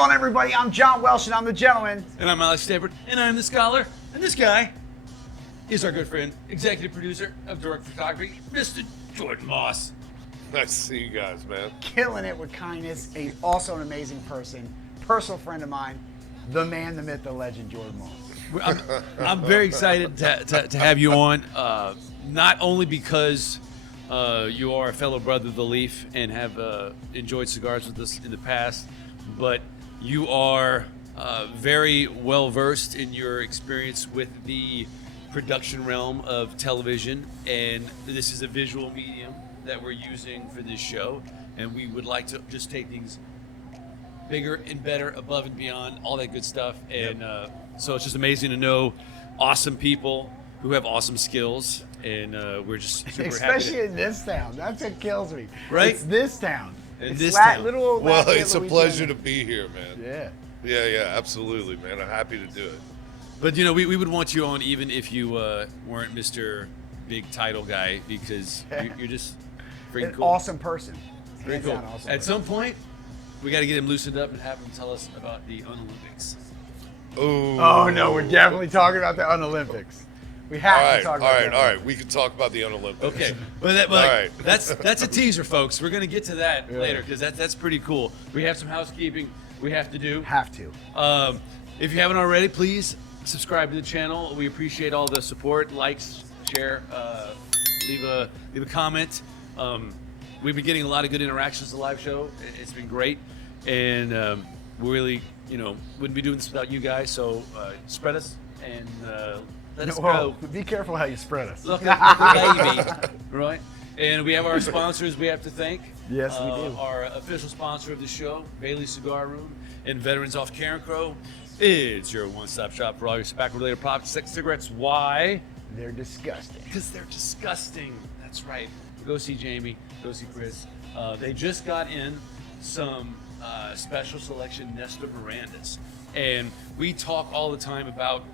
on, everybody? I'm John Welsh, and I'm the gentleman. And I'm Alex Stafford, and I'm the scholar. And this guy is our good friend, executive producer of Direct Photography, Mr. Jordan Moss. Nice to see you guys, man. Killing it with kindness. He's also an amazing person, personal friend of mine, the man, the myth, the legend, Jordan Moss. I'm very excited to have you on, not only because you are a fellow brother of the Leaf and have enjoyed cigars with us in the past, but you are very well versed in your experience with the production realm of television, and this is a visual medium that we're using for this show, and we would like to just take things bigger and better, above and beyond, all that good stuff. And so it's just amazing to know awesome people who have awesome skills, and we're just super Especially happy in this town. That's what kills me. Right? It's this town. In It's this that town. little old Well, Lafayette, it's a Louisiana. pleasure to be here, man. Yeah. Yeah, absolutely, man. I'm happy to do it. But you know, we would want you on even if you weren't Mr. Big Title Guy, because you're just freaking An cool. awesome person. Very Hands cool. down, awesome At person. some point, we got to get him loosened up and have him tell us about the Olympics. Oh, no, we're definitely talking about the Unolympics. We have to talk about all right. We can talk about the Unolympics. Okay, but All right. that's a teaser, folks. We're gonna get to that later because that's pretty cool. We have some housekeeping we have to do. Have to. If you haven't already, please subscribe to the channel. We appreciate all the support, likes, share, leave a comment. We've been getting a lot of good interactions. The live show, it's been great, and we really, wouldn't be doing this without you guys. So spread us and let us grow. Be careful how you spread us. Look at the baby, right? And we have our sponsors we have to thank. Yes, we do. Our official sponsor of the show, Bailey's Cigar Room and Veterans off Karen Crow. It's your one-stop shop for all your tobacco-related products, cigarettes. Why? They're disgusting. Because they're disgusting. That's right. Go see Jamie. Go see Chris. They just got in some special selection Nestor Mirandas. And we talk all the time about,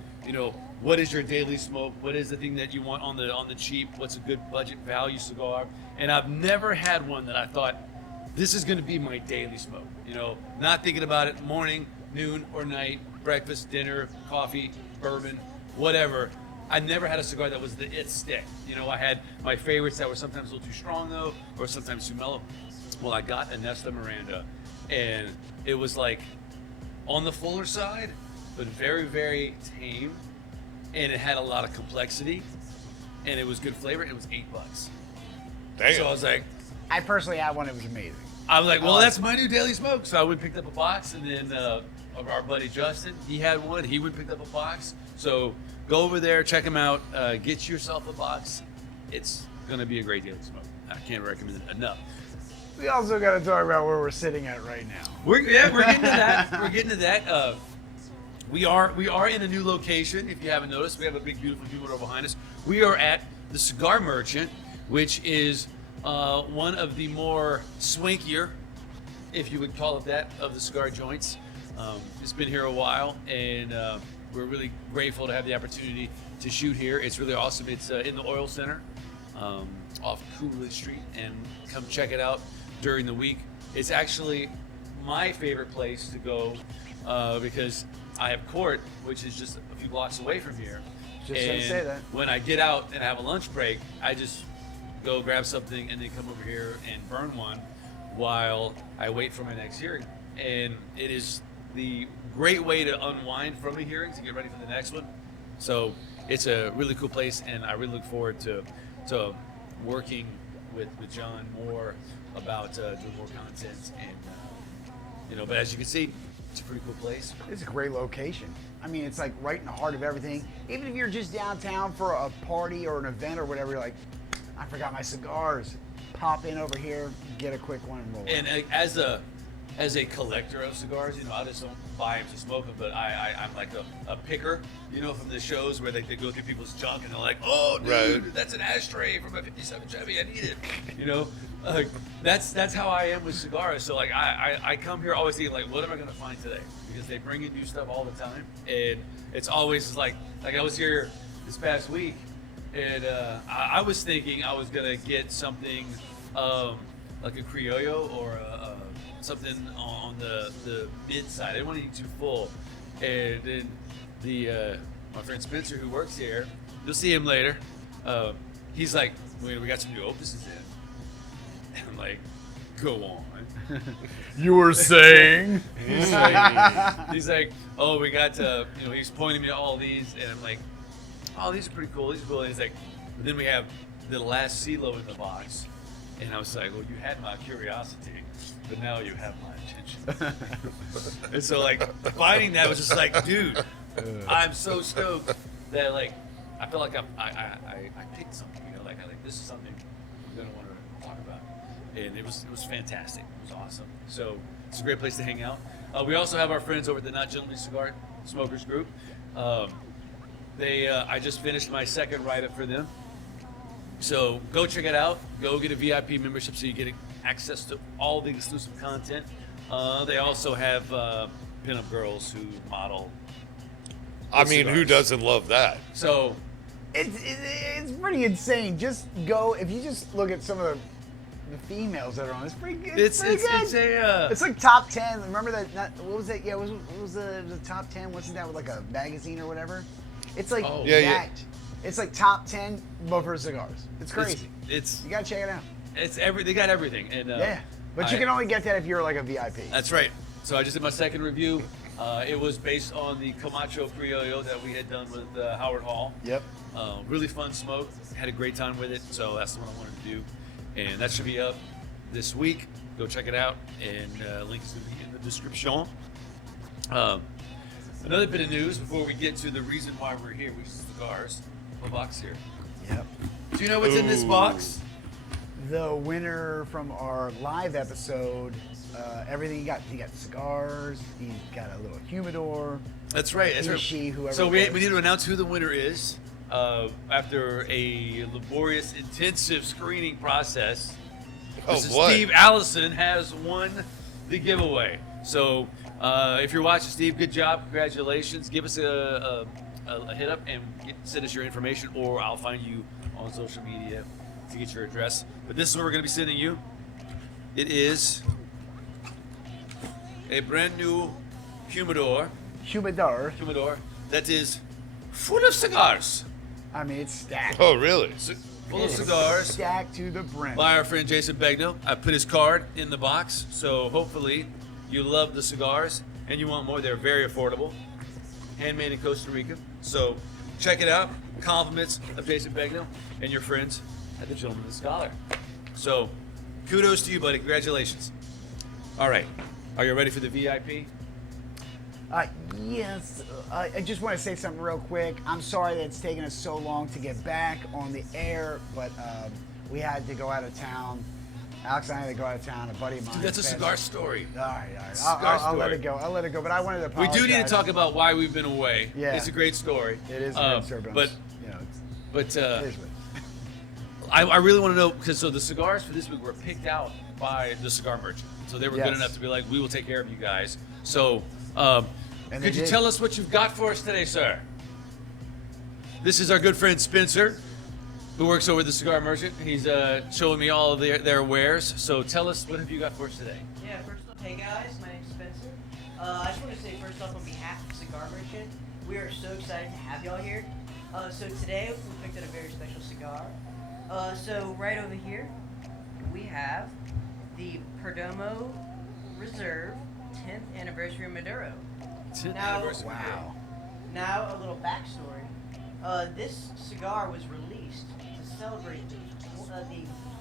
what is your daily smoke? What is the thing that you want on the cheap? What's a good budget value cigar? And I've never had one that I thought, this is going to be my daily smoke. Not thinking about it morning, noon, or night, breakfast, dinner, coffee, bourbon, whatever. I never had a cigar that was the it stick. I had my favorites that were sometimes a little too strong though, or sometimes too mellow. Well, I got a Nestor Miranda, and it was like on the fuller side, but very, very tame. And it had a lot of complexity, and it was good flavor. It was $8. Damn. So I was like, I personally had one. It was amazing. well, that's my new daily smoke. So I went and picked up a box, and then our buddy Justin, he had one. He went and picked up a box. So go over there, check him out, get yourself a box. It's gonna be a great daily smoke. I can't recommend it enough. We also got to talk about where we're sitting at right now. We're getting to that. We're getting to that. We are in a new location. If you haven't noticed, we have a big, beautiful humidor behind us. We are at the Cigar Merchant, which is one of the more swankier, if you would call it that, of the cigar joints. It's been here a while, and we're really grateful to have the opportunity to shoot here. It's really awesome. It's in the oil center off Coolidge Street, and come check it out during the week. It's actually my favorite place to go because I have court, which is just a few blocks away from here. Just gonna say that. When I get out and have a lunch break, I just go grab something and then come over here and burn one while I wait for my next hearing. And it is the great way to unwind from a hearing to get ready for the next one. So it's a really cool place, and I really look forward to working with John more about doing more content. And but as you can see, it's a pretty cool place. It's a great location. I mean, it's like right in the heart of everything. Even if you're just downtown for a party or an event or whatever, you're like, I forgot my cigars. Pop in over here, get a quick one, and roll. And as a collector of cigars, I just don't buy them to smoke them, but I'm like a picker, from the shows where they go through people's junk and they're like, oh, dude, Right. that's an ashtray from a 57 Chevy, I need it. That's how I am with cigars. So like I come here always thinking like, what am I gonna find today? Because they bring in new stuff all the time, and it's always like I was here this past week, and I was thinking I was gonna get something like a Criollo or a something on the mid side. I didn't want to eat too full. And then the my friend Spencer, who works here, you'll see him later. He's like, we got some new opuses in. And I'm like, go on. You were saying? He's like, oh, we got to, he's pointing me to all these, and I'm like, oh, these are pretty cool. These are cool. And he's like, but then we have the last CeeLo in the box. And I was like, well, you had my curiosity, but now you have my attention. And so, like, finding that was just like, dude, I'm so stoked that, like, I feel like I picked something, like this is something I'm going to want to talk about. And it was fantastic. It was awesome. So it's a great place to hang out. We also have our friends over at the Not Gentlemanly Cigar Smokers Group. I just finished my second write-up for them. So go check it out. Go get a VIP membership so you get access to all the exclusive content. They also have pinup girls who model. I mean, cigars. who doesn't love that? So It's pretty insane. Just go, if you just look at some of the females that are on, it's pretty good. it's pretty good. It's like top 10. Remember that? What was it? Yeah, what was the top 10? Wasn't that with like a magazine or whatever? It's like Yeah, that. yeah. It's like top 10, but for cigars. It's crazy. It's You gotta check it out. they got everything. And Yeah, but you can only get that if you're like a VIP. That's right. So I just did my second review. It was based on the Camacho Criollo that we had done with Howard Hall. Yep. Really fun smoke. Had a great time with it. So that's what I wanted to do. And that should be up this week. Go check it out. And link is going to be in the description. Another bit of news before we get to the reason why we're here, which is cigars. A box here. Yep. Do you know what's in this box? The winner from our live episode, everything he got cigars, he got a little humidor. That's right. That's He, right. she, whoever So it was. we need to announce who the winner is. After a laborious, intensive screening process, Oh, Mr. what? Steve Allison has won the giveaway. So if you're watching, Steve, good job. Congratulations. Give us a hit up and send us your information, or I'll find you on social media to get your address. But this is what we're going to be sending you. It is a brand new humidor that is full of cigars. I mean, it's stacked. Oh, really? Full of cigars Stacked to the brim. by our friend Jason Begno. I put his card in the box, so hopefully you love the cigars and you want more. They're very affordable. Handmade in Costa Rica. So check it out. Compliments of Jason Begno and your friends at the Gentlemen Cigar. So kudos to you, buddy. Congratulations. All right. Are you ready for the VIP? Yes. I just want to say something real quick. I'm sorry that it's taken us so long to get back on the air, but we had to go out of town. Alex and I had to go out of town. A buddy of mine. Dude, that's a passed- cigar story. All right. Cigar I'll let story. it go. I'll let it go. But I wanted to We apologize. do need to talk about why we've been away. Yeah. It's a great story. It is a great story, but you know, but it is what- I really want to know, because so the cigars for this week were picked out by the cigar merchant. So they were good Yes. enough to be like, we will take care of you guys. So And could they you did. tell us what you've got for us today, sir? This is our good friend Spencer, who works over at the cigar merchant. He's showing me all of their wares. So tell us, what have you got for us today? Yeah, first off, hey guys, my name's Spencer. I just want to say first off, on behalf of Cigar Merchant, we are so excited to have y'all here. So today we picked out a very special cigar. So right over here, we have the Perdomo Reserve 10th Anniversary Maduro. 10th Now- anniversary. Wow. Now a little backstory. This cigar was released to celebrate the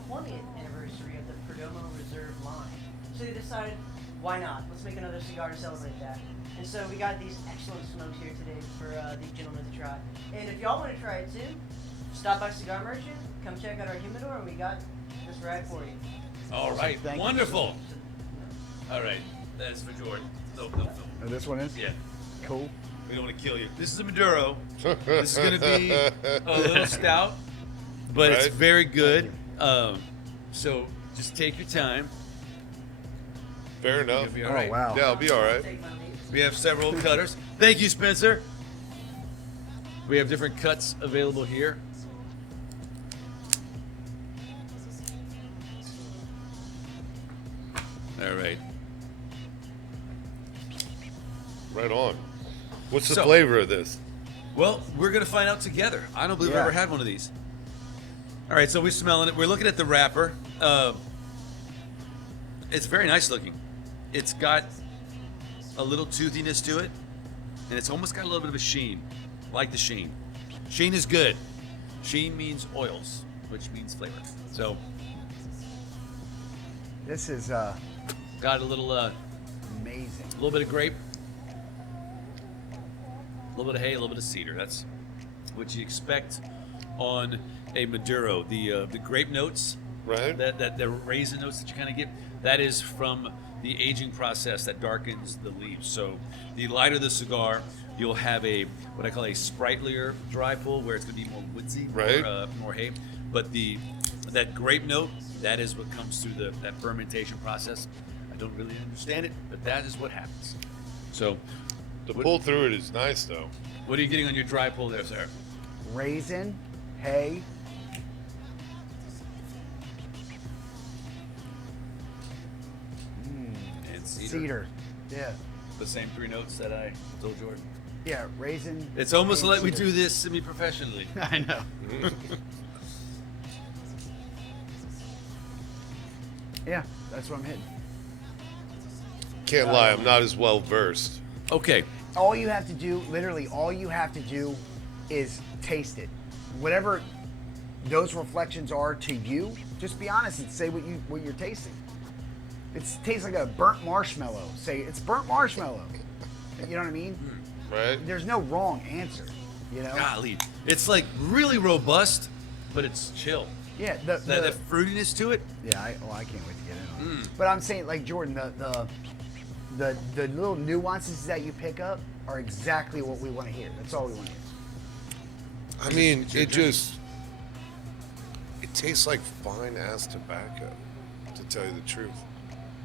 20th anniversary of the Perdomo Reserve line. So they decided, why not? Let's make another cigar to celebrate that. And so we got these excellent smokes here today for the gentlemen to try. And if y'all want to try it too, stop by Cigar Merchant, come check out our humidor, and we got this right for you. All right, Thank you. wonderful. All right, that's for Jordan. No. Oh, this one is? Yeah, Cool. we don't want to kill you. This is a Maduro. This is going to be a little stout, but it's Right. very good. So just take your time. Fair enough. You'll be all Oh, right. wow. Yeah, I'll be all right. Take my lead. We have several cutters. Thank you, Spencer. We have different cuts available here. All right. Right on. What's the So- flavor of this? Well, we're gonna find out together. I don't believe Yeah. I've ever had one of these. All right, so we're smelling it. We're looking at the wrapper. It's very nice looking. It's got a little toothiness to it, and it's almost got a little bit of a sheen. I like the sheen. Sheen is good. Sheen means oils, which means flavor. So This is got a little amazing. little bit of grape, a little bit of hay, a little bit of cedar. That's what you expect on a Maduro. The grape notes, Right? that the raisin notes that you kind of get, that is from the aging process that darkens the leaves. So the lighter the cigar, you'll have a what I call a sprightlier dry pull, where it's going to be more woodsy, Right. more hay. But that grape note, that is what comes through that fermentation process. I don't really understand it, but that is what happens. So, The pull through it is nice, though. what are you getting on your dry pull there, sir? Raisin, hay. And Cedar. Yeah. The same three notes that I told Jordan. Yeah, raisin. It's almost hay, like we cedar. do this semi-professionally. I know. Yeah, that's what I'm hitting. Can't lie, I'm not as well versed. Okay. All you have to do, literally, all you have to do is taste it. Whatever those reflections are to you, just be honest and say what you're tasting. It tastes like a burnt marshmallow. Say it's burnt marshmallow. You know what I mean? Right? There's no wrong answer. You know? Golly. It's like really robust, but it's chill. Yeah. That fruitiness to it. Yeah. I can't wait to get in on it. But I'm saying, like Jordan, the little nuances that you pick up are exactly what we want to hear. That's all we want to hear. I mean, It's your it drink. just... It tastes like fine-ass tobacco, to tell you the truth.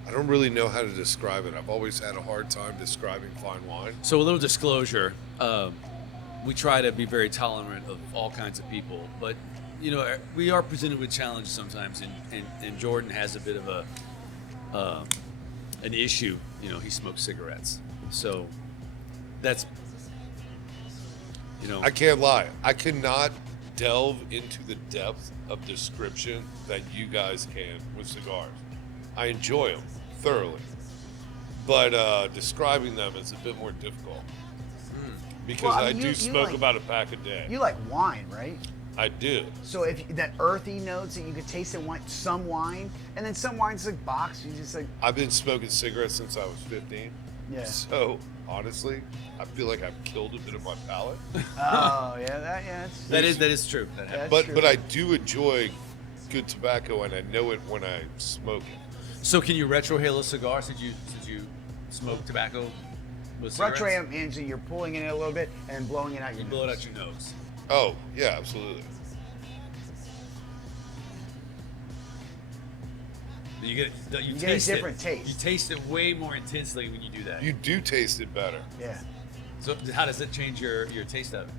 I don't really know how to describe it. I've always had a hard time describing fine wine. So a little disclosure, we try to be very tolerant of all kinds of people, but you know we are presented with challenges sometimes, and Jordan has a bit of an issue. You know, he smokes cigarettes, so that's I can't lie. I cannot delve into the depth of description that you guys can with cigars. I enjoy them thoroughly, but describing them is a bit more difficult because Well, I I mean, do you smoke like- about a pack a day. You like wine, right? I do. So if that earthy notes that you could taste in wine, some wine, and then some wines like box, you just like I've been smoking cigarettes since I was 15. yeah. So honestly, I feel like I've killed a bit of my palate. Oh yeah, that is true. That happens. That's But true. but I do enjoy good tobacco, and I know it when I smoke it. So can you retrohale a cigar since you smoke tobacco with cigarettes? Retro means that you're pulling it in a little bit and blowing it out your You nose. blow it out your nose. Oh yeah, absolutely. You get You get a taste different it. taste. You taste it way more intensely when you do that. You do taste it better. Yeah. So how does that change your taste of it?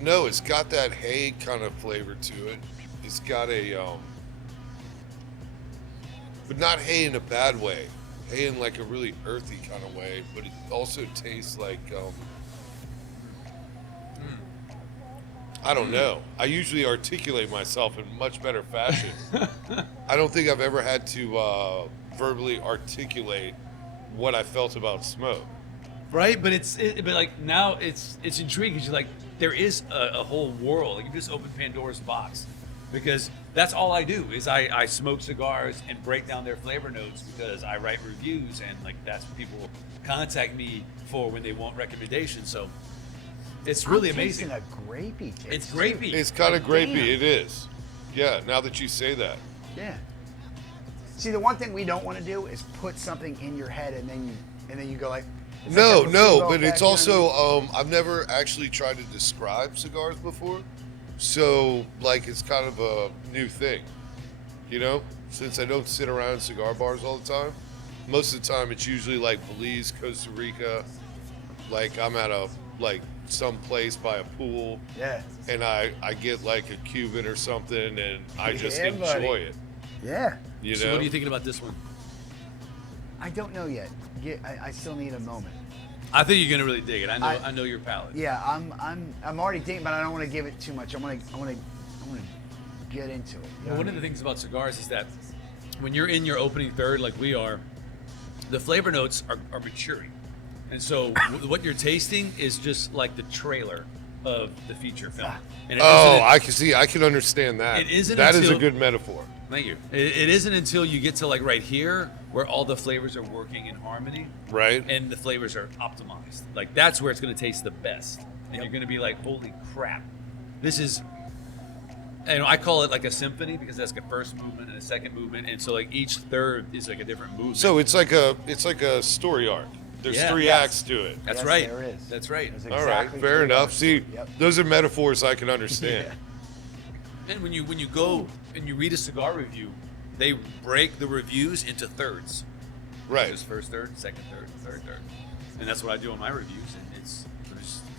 No, it's got that hay kind of flavor to it. It's got a but not hay in a bad way. Hay in like a really earthy kind of way, but it also tastes like I don't know. I usually articulate myself in much better fashion. I don't think I've ever had to verbally articulate what I felt about smoke. Right, but but like now it's intriguing because you're like there is a whole world. Like you just open Pandora's box because that's all I do is I smoke cigars and break down their flavor notes because I write reviews and like that's what people contact me for when they want recommendations. So it's really I'm amazing. tasting a grapey taste. It's too. grapey. It's kind of Like, grapey. damn. It is. Yeah, now that you say that. Yeah. See, the one thing we don't want to do is put something in your head and then you go like. it's like No, that no, placebo but effect, it's you know what I mean? also I've never actually tried to describe cigars before, so like it's kind of a new thing, you know. Since I don't sit around cigar bars all the time, most of the time it's usually like Belize, Costa Rica, like I'm at a like some place by a pool, Yeah. and I get like a Cuban or something, and I just Yeah, enjoy buddy. it. Yeah. You So know. what are you thinking about this one? I don't know yet. I still need a moment. I think you're gonna really dig it. I know your palate. Yeah, I'm already thinking, but I don't want to give it too much. I want to get into it. You know Well, one what I of the mean? things about cigars is that when you're in your opening third, like we are, the flavor notes are maturing, and so what you're tasting is just like the trailer of the feature film. And I can see. I can understand that. It isn't That is a until- good metaphor. Thank you. It isn't until you get to like right here where all the flavors are working in harmony, Right. and the flavors are optimized. Like that's where it's going to taste the best, and you're going to be like, "Holy crap, this is." And I call it like a symphony because that's a first movement and a second movement, and so like each third is like a different movement. So it's like a story arc. There's Yeah. 3 Yes. acts to it. that's Yes, right. there is. That's right. There's All right, exactly fair 3 enough. hours. See, Yep. those are metaphors I can understand. And when you go and you read a cigar review, they break the reviews into thirds. Right. Just first third, second third, third third, and that's what I do on my reviews. And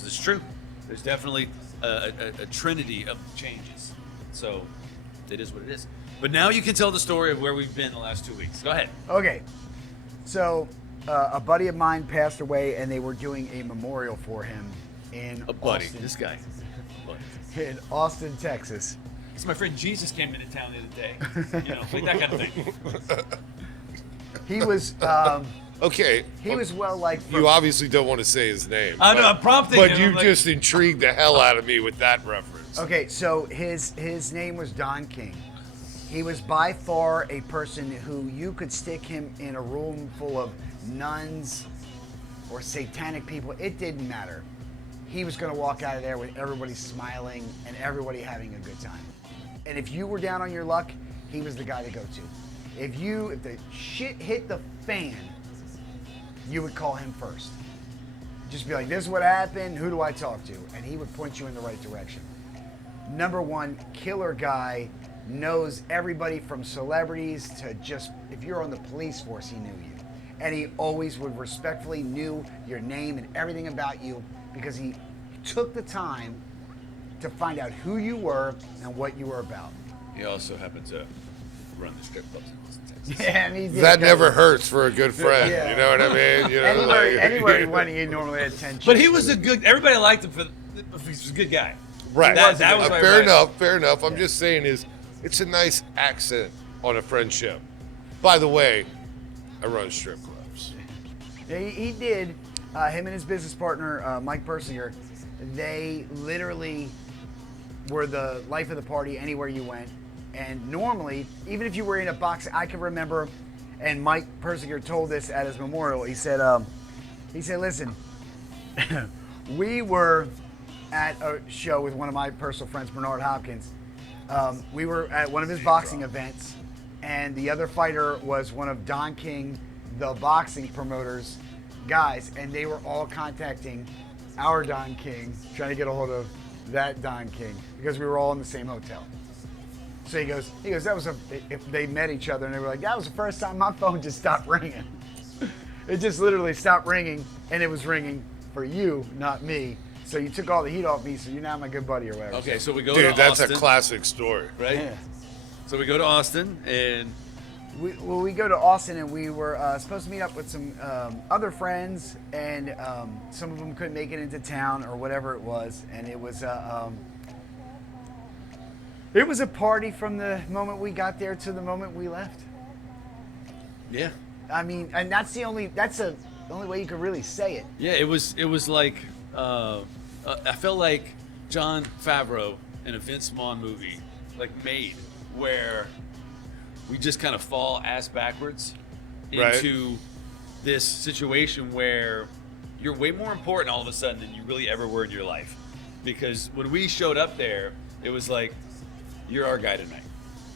it's true. There's definitely a trinity of changes. So it is what it is. But now you can tell the story of where we've been the last 2 weeks. Go ahead. Okay, so a buddy of mine passed away, and they were doing a memorial for him in A buddy. Austin, This guy. in Austin, Texas. It's my friend Jesus came into town the other day. You know, like that kind of thing. He was Okay. he was well liked. You obviously don't want to say his name. I know, but- I'm prompting But him, you I'm like- just intrigued the hell out of me with that reference. Okay, so his name was Don King. He was by far a person who you could stick him in a room full of nuns or satanic people. It didn't matter. He was going to walk out of there with everybody smiling and everybody having a good time. And if you were down on your luck, he was the guy to go to. If the shit hit the fan, you would call him first. Just be like, this is what happened, who do I talk to? And he would point you in the right direction. Number one, killer guy, knows everybody from celebrities to just, if you're on the police force, he knew you. And he always would respectfully knew your name and everything about you because he took the time to find out who you were and what you were about. He also happened to run the strip clubs in Austin, Texas. Yeah, and he did That go- never hurts for a good friend. Yeah. You know what I mean? You know, Anywhere he went, he normally had 10 But he chicks was with a him. good. Everybody liked him for. He was a good guy. Right. That was my fair right. enough. Fair enough. I'm just saying it's a nice accent on a friendship. By the way, I run strip clubs. Yeah, he did. Him and his business partner, Mike Persinger, they literally were the life of the party anywhere you went. And normally, even if you were in a box, I can remember, and Mike Persinger told this at his memorial. He said, listen, we were at a show with one of my personal friends, Bernard Hopkins. We were at one of his boxing events, and the other fighter was one of Don King, the boxing promoter's guys, and they were all contacting our Don King, trying to get a hold of that Don King, because we were all in the same hotel. So he goes, that was if they met each other, and they were like, that was the first time my phone just stopped ringing. It just literally stopped ringing, and it was ringing for you, not me. So you took all the heat off me, so you're now my good buddy or whatever. Okay, so we go Dude, to that's Austin, a classic story. right? Yeah. So we go to Austin, and We go to Austin, and we were supposed to meet up with some other friends, and some of them couldn't make it into town or whatever it was, and it was a party from the moment we got there to the moment we left. yeah, I mean, and that's the only way you could really say it. yeah, it was like I felt like Jon Favreau in a Vince Vaughn movie, like Made, where we just kind of fall ass backwards Right. into this situation where you're way more important all of a sudden than you really ever were in your life. Because when we showed up there, it was like, you're our guy tonight.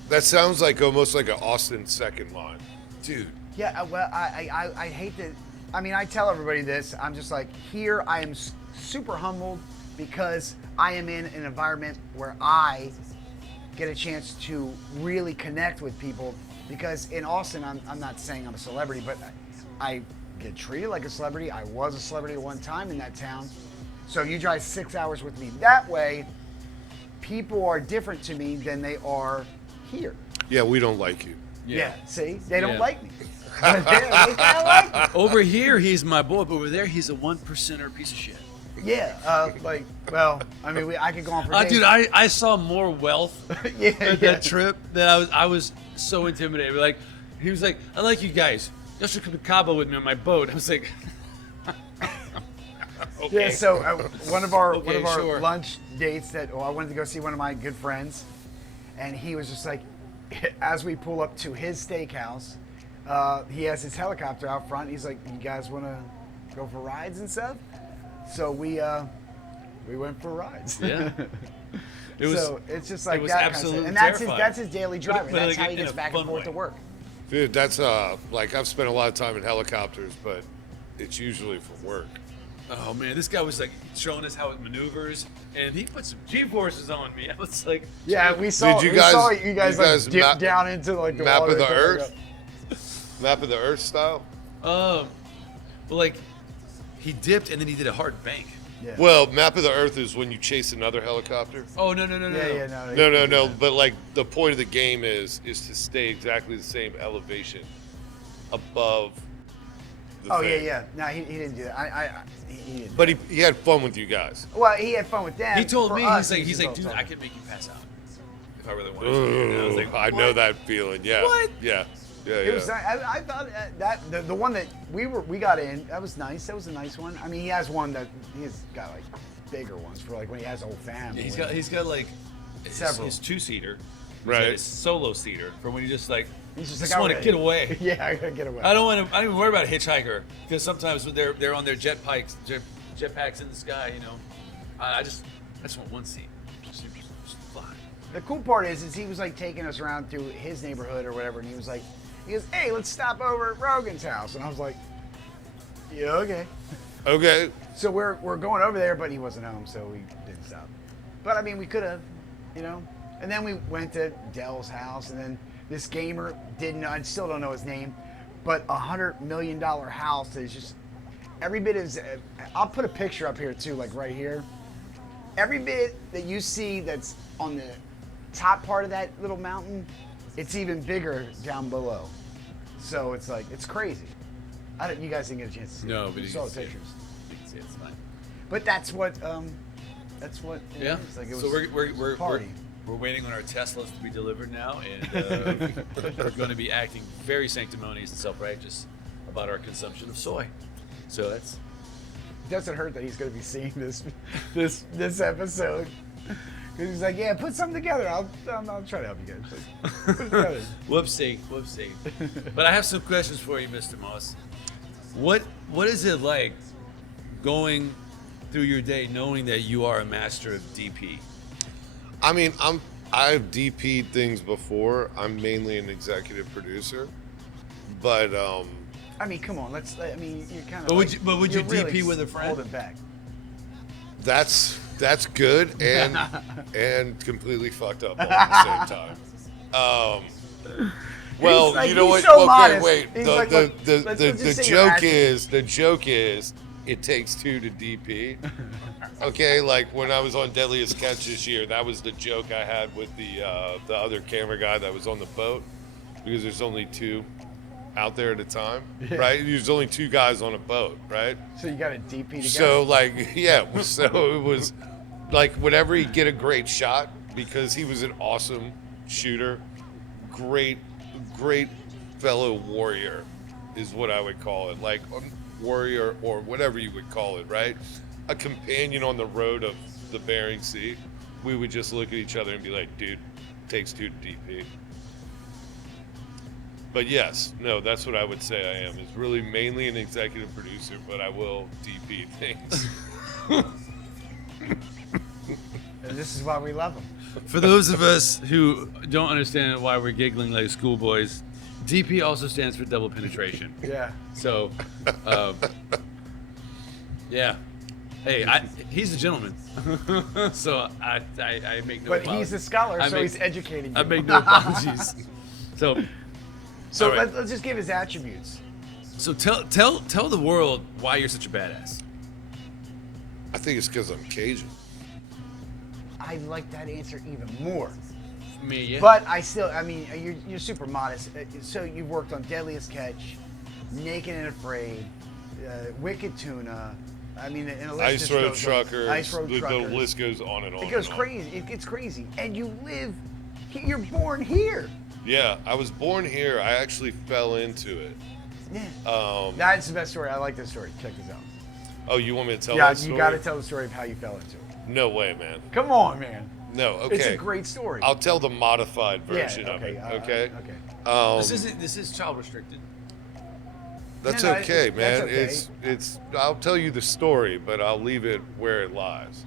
That sounds like almost like an Austin second line. Dude. Yeah, well, I hate to. I mean, I tell everybody this. I'm just like, here I am super humbled because I am in an environment where I get a chance to really connect with people. Because in Austin, I'm not saying I'm a celebrity, but I get treated like a celebrity. I was a celebrity at one time in that town. So you drive 6 hours with me that way. People are different to me than they are here. Yeah, we don't like you. Yeah. See, they don't Yeah. like me. But they kind of like me. Over here, he's my boy, but over there, he's a 1%er piece of shit. Yeah. Well, I mean, I could go on for days. Dude, I saw more wealth Yeah, at yeah. that trip that I was so intimidated. Like, he was like, I like you guys. You should come to Cabo with me on my boat. I was like, okay. Yeah, so one of our sure. lunch dates that I wanted to go see one of my good friends, and he was just like, as we pull up to his steakhouse, he has his helicopter out front. He's like, "You guys want to go for rides and stuff?" So we went for rides. Yeah. It was, so it's just like it was that kind of absolutely stuff. And that's terrifying. his daily driving. but That's like how he in gets a back fun and forth way. to work. Dude, that's like I've spent a lot of time in helicopters, but it's usually for work. oh man, this guy was like showing us how it maneuvers, and he put some G-forces on me. I was like, Yeah, we saw. you we saw guys- you guys you like guys dip map- down into like the Map water of the and stuff like Earth? that. Map of the Earth style? well, like he dipped and then he did a hard bank. Yeah. Well, map of the Earth is when you chase another helicopter. Oh no. Yeah, No. But like the point of the game is to stay exactly the same elevation above the Oh thing. yeah. No, he didn't do that. He didn't. But he had fun with you guys. Well, he had fun with them. He told For me, us, he's just like, all dude, talking. I can make you pass out if I really wanted to. And I was like, I know that feeling. Yeah. What? Yeah. Yeah. It Yeah. was. I thought that the one that we got in, that was nice. That was a nice one. I mean, he has one that he's got like bigger ones for like when he has a whole family. He's got like Several. his 2-seater, Right. his solo seater for when you just like He's just just like, want to "Okay." get away. Yeah, I gotta get away. I don't even worry about a hitchhiker because sometimes when they're on their jetpacks in the sky, you know. I just want one seat. Just fly. The cool part is he was like taking us around through his neighborhood or whatever, and he goes, "Hey, let's stop over at Rogan's house," and I was like, "Yeah, okay." Okay. So we're going over there, but he wasn't home, so we didn't stop. But I mean, we could have, you know. And then we went to Dell's house, and then this gamer I still don't know his name, but $100 million house that is just every bit is. I'll put a picture up here too, like right here. Every bit that you see that's on the top part of that little mountain, it's even bigger down below. So it's like it's crazy. You guys didn't get a chance to see No, it. but you you saw can the see it. pictures. You can see it's fine. But that's what it Yeah. is. Like it was So we're party. we're waiting on our Teslas to be delivered now, and we're going to be acting very sanctimonious and self-righteous about our consumption of soy. So that's It doesn't hurt that he's going to be seeing this episode. 'Cause he's like, yeah, put something together. I'll try to help you guys. Put it together. whoopsie. But I have some questions for you, Mr. Moss. What is it like going through your day knowing that you are a master of DP? I mean, I've DP'd things before. I'm mainly an executive producer, but I mean, come on. I mean, you're kind of. But would you you're DP with a friend? Hold it back. that's good and completely fucked up all at the same time. Well, He's like- you know he's what? so Okay, modest. wait. He's The like, look, let's just the say you're joke acting. is it takes two to DP. Okay, like when I was on Deadliest Catch this year, that was the joke I had with the other camera guy that was on the boat, because there's only two out there at a time, right? There's only two guys on a boat, right? So you got a DP together. So like, yeah, so it was like whenever he'd get a great shot, because he was an awesome shooter, great fellow warrior is what I would call it, like warrior or whatever you would call it, right? A companion on the road of the Bering Sea. We would just look at each other and be like, dude, takes two to DP. But yes, no, that's what I would say I am, is really mainly an executive producer, but I will DP things. And this is why we love him. For those of us who don't understand why we're giggling like schoolboys, DP also stands for double penetration. Yeah. So, yeah. Hey, he's a gentleman. So I make no But apologies. he's a scholar, I so make- he's educating you. I make no apologies. So all right. let's just give his attributes. So tell the world why you're such a badass. I think it's because I'm Cajun. I like that answer even more. Me, yeah. But I mean, you're super modest. So you've worked on Deadliest Catch, Naked and Afraid, Wicked Tuna. I mean, and the list Ice just Road goes on. Truckers. Ice Road The Truckers. list goes on and on. It goes and on. crazy. It gets crazy. And you live. You're born here. Yeah, I was born here. I actually fell into it. Yeah. That's the best story. I like this story. Check this out. Oh, you want me to tell Yeah, that story? you got to tell the story of how you fell into it. No way, man. Come on, man. No, okay. It's a great story. I'll tell the modified version yeah, of okay, it. Okay. okay. This is child restricted. That's No, okay, man. that's okay. It's. I'll tell you the story, but I'll leave it where it lies.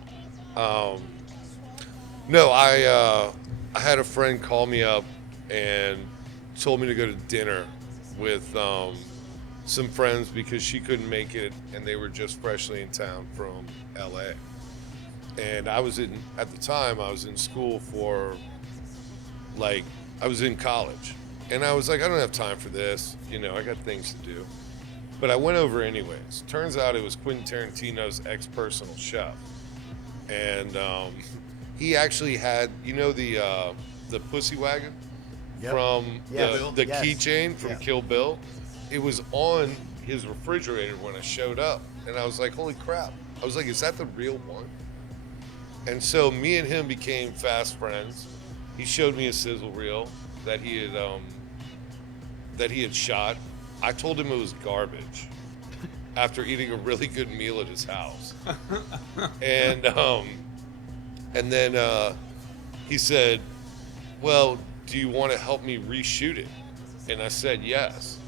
No, I had a friend call me up and told me to go to dinner with some friends because she couldn't make it, and they were just freshly in town from LA. And at the time I was in school for, like, I was in college, and I was like, I don't have time for this, I got things to do. But I went over anyways. Turns out it was Quentin Tarantino's ex-personal chef, and he actually had, the pussy wagon Yep. from Yes. the Yes. keychain from Yeah. Kill Bill. It was on his refrigerator when I showed up, and I was like, holy crap. I was like, is that the real one? And so me and him became fast friends. He showed me a sizzle reel that he had shot. I told him it was garbage after eating a really good meal at his house. And then he said, well, do you want to help me reshoot it? And I said yes.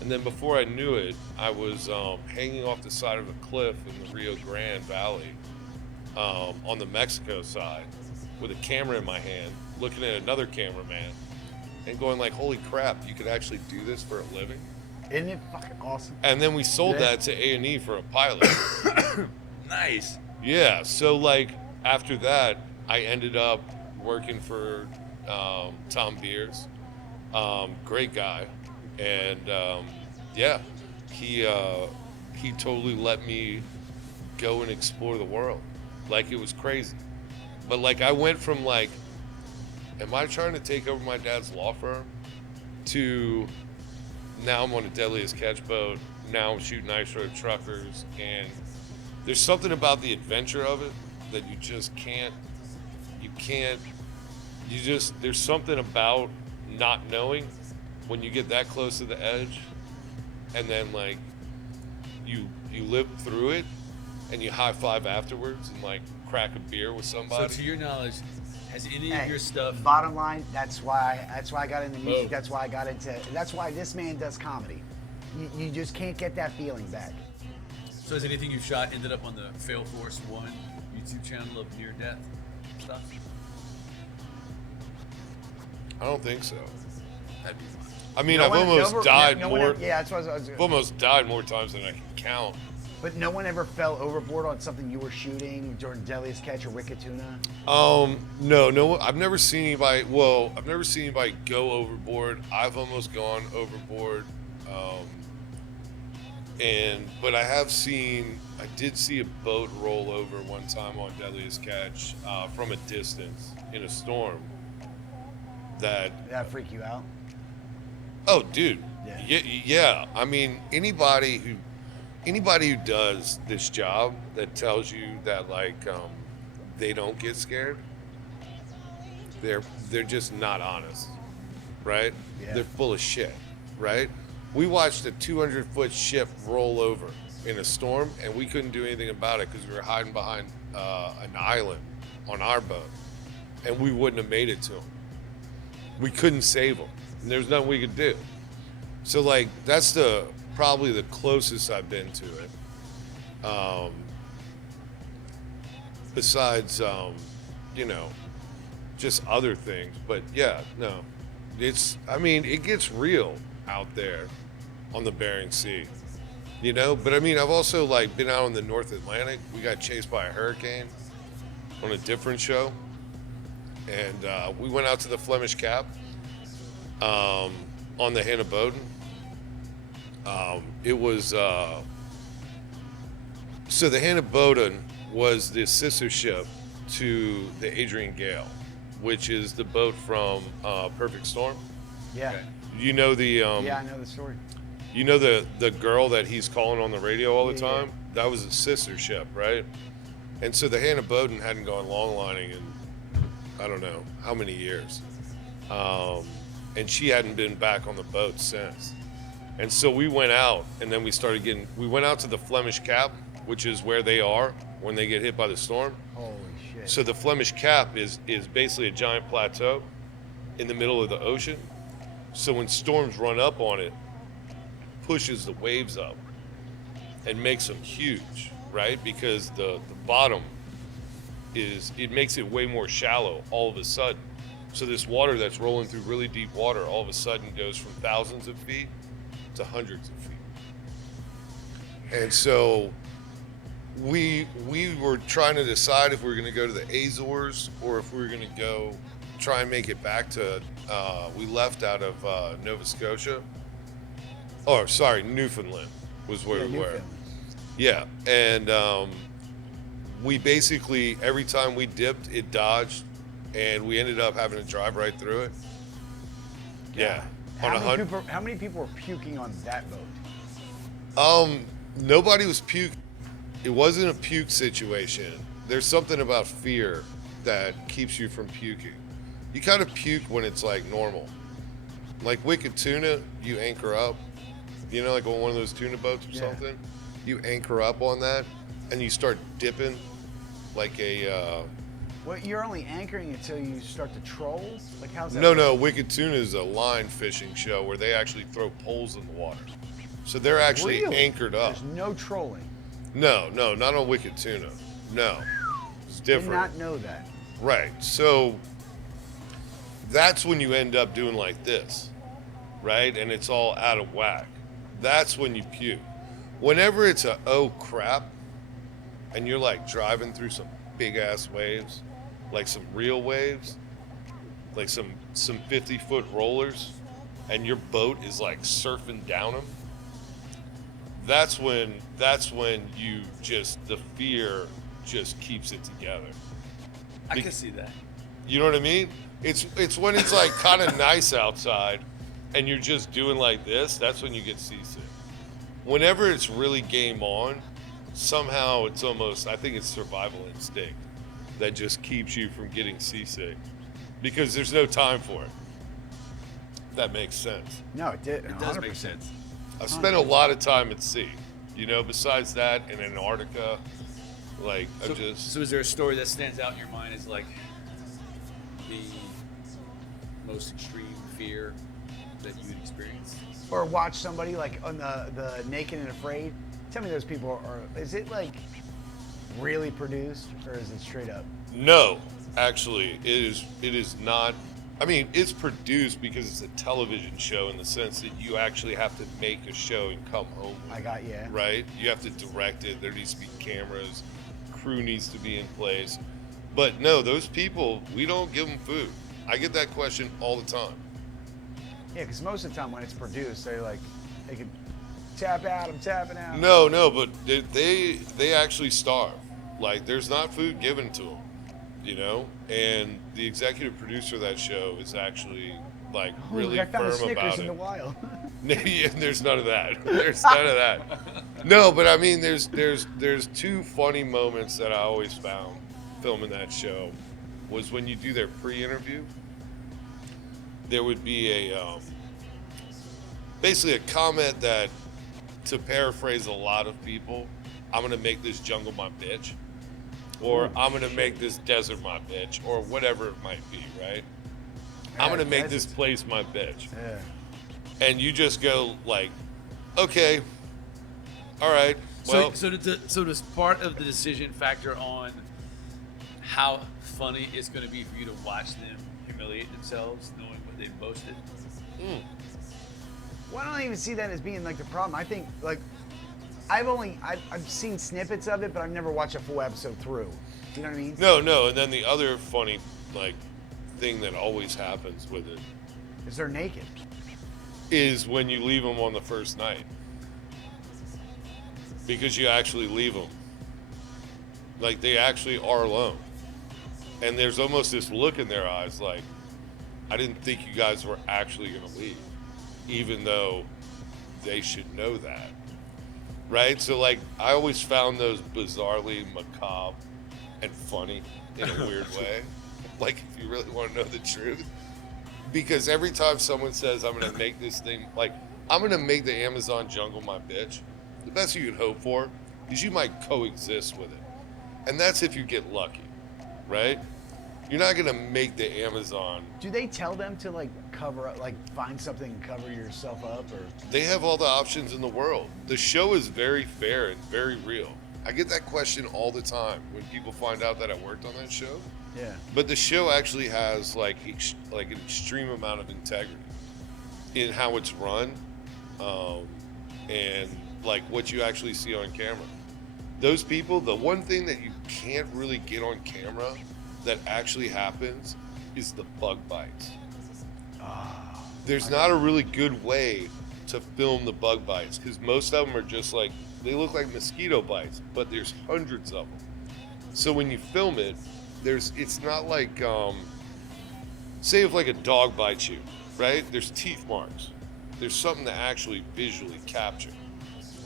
And then before I knew it, I was hanging off the side of a cliff in the Rio Grande Valley on the Mexico side with a camera in my hand, looking at another cameraman and going like, holy crap, you could actually do this for a living? Isn't it fucking awesome? And then we sold Yeah. that to A&E for a pilot. Nice. Yeah, so like after that, I ended up working for Tom Beers, great guy, and yeah, he totally let me go and explore the world, like it was crazy. But like I went from like, am I trying to take over my dad's law firm, to now I'm on a Deadliest Catch boat, now I'm shooting Ice Road Truckers, and there's something about the adventure of it that you just can't, there's something about not knowing when you get that close to the edge, and then like you live through it and you high five afterwards and like crack a beer with somebody. So to your knowledge, has any Hey, of your stuff? Bottom line, that's why I got into music. Oh. That's why this man does comedy. You just can't get that feeling back. So has anything you've shot ended up on the Fail Force 1 YouTube channel of near death stuff? I don't think so. That'd be fun. I mean, No I've one- almost no- died no one more. ever- yeah, that's what I was. I've almost died more times than I can count. But no one ever fell overboard on something you were shooting during Deadliest Catch or Wicked Tuna. No, I've never seen anybody. Well, I've never seen anybody go overboard. I've almost gone overboard, but I did see a boat roll over one time on Deadliest Catch from a distance in a storm. Did that freak you out? Oh, dude. Yeah. Yeah. I mean, anybody who does this job that tells you that like they don't get scared, they're just not honest, right? Yeah. They're full of shit, right? We watched a 200-foot ship roll over in a storm, and we couldn't do anything about it because we were hiding behind an island on our boat, and we wouldn't have made it to them. We couldn't save them, and there's nothing we could do. So like that's probably the closest I've been to it. Besides, just other things. But yeah, no, it gets real out there on the Bering Sea, But I mean, I've also like been out in the North Atlantic. We got chased by a hurricane on a different show, and we went out to the Flemish Cap on the Hannah Bowden. It was so the Hannah Bowden was the sister ship to the Adrian Gale, which is the boat from Perfect Storm. Yeah. Okay. You know the Yeah, I know the story. you know the girl that he's calling on the radio all the Yeah, yeah. time? That was a sister ship, right? And so the Hannah Bowden hadn't gone longlining in I don't know how many years. And she hadn't been back on the boat since. And so we went out, and then we went out to the Flemish Cap, which is where they are when they get hit by the storm. Holy shit. So the Flemish Cap is basically a giant plateau in the middle of the ocean. So when storms run up on it, pushes the waves up and makes them huge, right? Because the bottom it makes it way more shallow all of a sudden. So this water that's rolling through really deep water all of a sudden goes from thousands of feet to hundreds of feet. And so we were trying to decide if we were going to go to the Azores or if we were going to go try and make it back to, we left out of Nova Scotia. Oh, sorry, Newfoundland was where we were. Newfoundland. Yeah, and we basically, every time we dipped, it dodged, and we ended up having to drive right through it. Yeah. How many people were puking on that boat? Nobody was puke. It wasn't a puke situation. There's something about fear that keeps you from puking. You kind of puke when it's like normal. Like Wicked Tuna, you anchor up, you know, like on one of those tuna boats or something. You anchor up on that and you start dipping like a, Well, you're only anchoring until you start to troll? Like, how's that? No, Wicked Tuna is a line fishing show where they actually throw poles in the water. So they're actually Really? anchored up. There's no trolling. No, not on Wicked Tuna. No, it's Did different. not know that. Right. So that's when you end up doing like this, right? And it's all out of whack. That's when you puke. Whenever it's a oh crap, and you're like driving through some big ass waves, like some real waves, like some 50-foot rollers, and your boat is like surfing down them. That's when you just, the fear just keeps it together. I can see that. You know what I mean? It's when it's like kind of nice outside and you're just doing like this, that's when you get seasick. Whenever it's really game on, somehow it's almost, I think it's survival instinct that just keeps you from getting seasick because there's no time for it. That makes sense. No, it did. It does make sense. I've spent a lot of time at sea, you know, besides that in Antarctica, like So is there a story that stands out in your mind as like the most extreme fear that you'd experienced? Or watch somebody like on the Naked and Afraid. Tell me those people are, is it like really produced or is it straight up? No, actually, it is not. I mean, it's produced because it's a television show in the sense that you actually have to make a show and come home with I got, yeah. it, right? You have to direct it. There needs to be cameras. Crew needs to be in place. But no, those people, we don't give them food. I get that question all the time. Yeah, because most of the time when it's produced, they're like, they can tap out, I'm tapping out. No, but they actually starve. Like, there's not food given to them, you know? And the executive producer of that show is actually, like, really I found a firm Snickers about in the it. wild. Yeah, there's none of that. There's none of that. No, but I mean, there's two funny moments that I always found filming that show was when you do their pre-interview, there would be basically a comment that, to paraphrase a lot of people, I'm gonna make this jungle my bitch, or I'm gonna make this desert my bitch, or whatever it might be, right? I'm gonna make this place my bitch. Yeah. And you just go like, okay, all right, well, So does part of the decision factor on how funny it's going to be for you to watch them humiliate themselves, knowing what they've boasted? Well, I don't even see that as being like the problem. I think like I've seen snippets of it, but I've never watched a full episode through. You know what I mean? no, and then the other funny like thing that always happens with it Is they're naked. is when you leave them on the first night, because you actually leave them, like they actually are alone. And there's almost this look in their eyes like, I didn't think you guys were actually going to leave, even though they should know that. Right? So, like, I always found those bizarrely macabre and funny in a weird way. Like, if you really want to know the truth. Because every time someone says, I'm going to make this thing, like, I'm going to make the Amazon jungle my bitch, the best you can hope for is you might coexist with it. And that's if you get lucky, right? You're not going to make the Amazon. Do they tell them to like cover up, like find something and cover yourself up, or? They have all the options in the world. The show is very fair and very real. I get that question all the time when people find out that I worked on that show. Yeah. But the show actually has like an extreme amount of integrity in how it's run, and like what you actually see on camera. Those people, the one thing that you can't really get on camera that actually happens is the bug bites. There's not a really good way to film the bug bites because most of them are just like, they look like mosquito bites, but there's hundreds of them. So when you film it, it's not like, say if like a dog bites you, right? There's teeth marks. There's something to actually visually capture.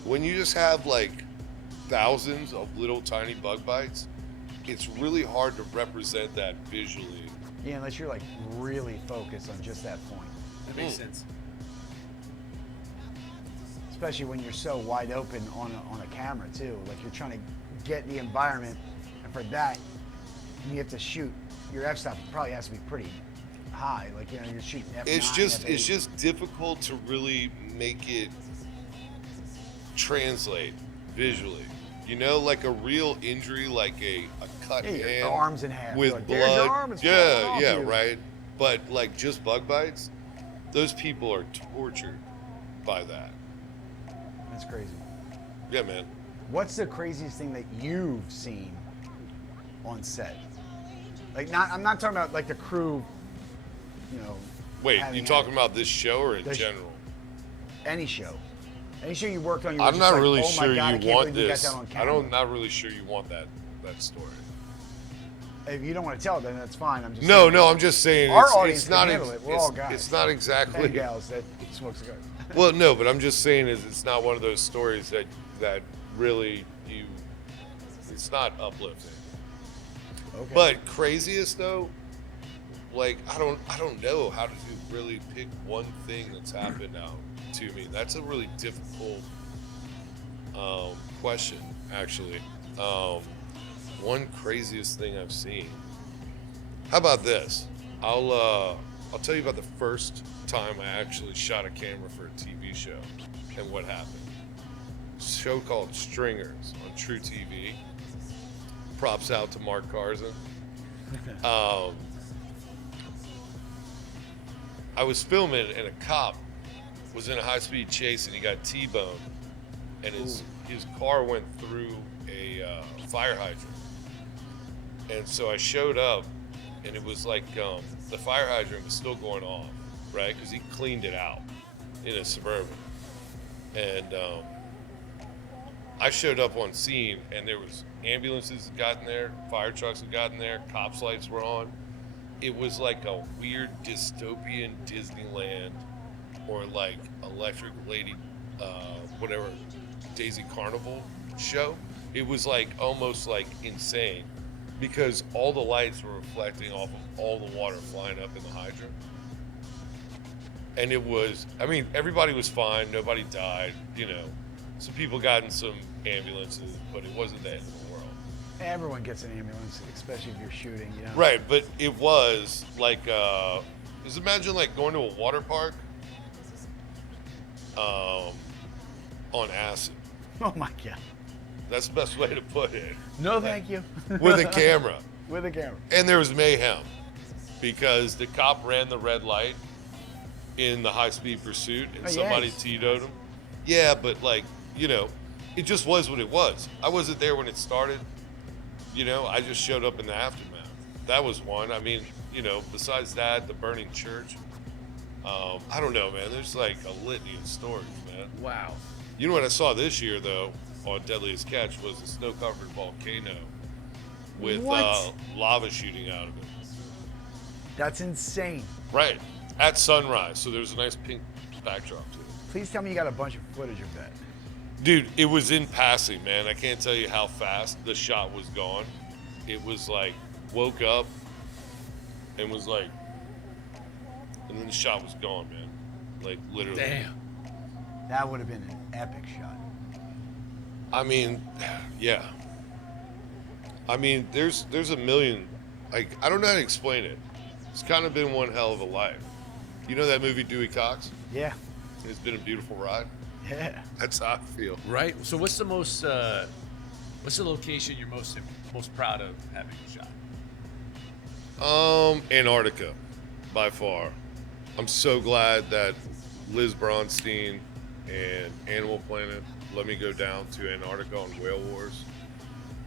When you just have like thousands of little tiny bug bites, it's really hard to represent that visually. Yeah, unless you're like really focused on just that point. That makes sense. Especially when you're so wide open on a camera too. Like you're trying to get the environment, and for that, you have to shoot. Your f-stop probably has to be pretty high. Like, you know, you're shooting f9, It's just difficult to really make it translate visually. You know, like a real injury, like a cut hand, your arms in half with like, blood. There's your arm, it's falling off you. Right. But like just bug bites, those people are tortured by that. That's crazy. Yeah, man. What's the craziest thing that you've seen on set? Like, I'm not talking about like the crew, you know. Wait, you talking about this show or in the general? Any show. Any show you worked on, you were I'm just not like, really oh my sure God, I you can't want believe you got this. that on camera. Not really sure you want that story. If you don't want to tell it, then that's fine. I'm just No, saying, I'm just saying our it's audience not can handle it. We're all guys. It's not exactly. And gals that smoke cigars. Well, no, but I'm just saying it's not one of those stories that really it's not uplifting. Okay. But craziest though, like I don't know how to really pick one thing that's happened now to me. That's a really difficult question, actually. One craziest thing I've seen. How about this? I'll tell you about the first time I actually shot a camera for a TV show and what happened. A show called Stringers on True TV. Props out to Mark Carson. I was filming and a cop was in a high-speed chase and he got T-boned and his car went through a fire hydrant. And so I showed up and it was like the fire hydrant was still going off, right? Because he cleaned it out in a Suburban. And I showed up on scene and there was ambulances had gotten there, fire trucks had gotten there, cops' lights were on. It was like a weird dystopian Disneyland or like Electric Lady, whatever, Daisy Carnival show. It was like almost like insane because all the lights were reflecting off of all the water flying up in the hydrant. And it was, I mean, everybody was fine. Nobody died, you know. Some people got in some ambulances, but it wasn't the end of the world. Everyone gets an ambulance, especially if you're shooting, you know. Right, but it was like, just imagine like going to a water park on acid. Oh my God. That's the best way to put it. No, thank you. With a camera. With a camera. And there was mayhem because the cop ran the red light in the high-speed pursuit and somebody T-toed him. Yeah, but like, you know, it just was what it was. I wasn't there when it started. You know, I just showed up in the aftermath. That was one. I mean, you know, besides that, the burning church. I don't know, man. There's like a litany of stories, man. Wow. You know what I saw this year, though, on Deadliest Catch was a snow-covered volcano with What? lava shooting out of it. That's insane. Right. At sunrise. So there's a nice pink backdrop to it. Please tell me you got a bunch of footage of that. Dude, it was in passing, man. I can't tell you how fast the shot was gone. It was like, woke up and was like, and then the shot was gone, man. Like, literally. Damn. That would have been an epic shot. I mean, yeah. I mean, there's a million, like, I don't know how to explain it. It's kind of been one hell of a life. You know that movie Dewey Cox? Yeah. It's been a beautiful ride. Yeah. That's how I feel. Right. So what's the location you're most proud of having shot? Antarctica, by far. I'm so glad that Liz Bronstein and Animal Planet let me go down to Antarctica on Whale Wars.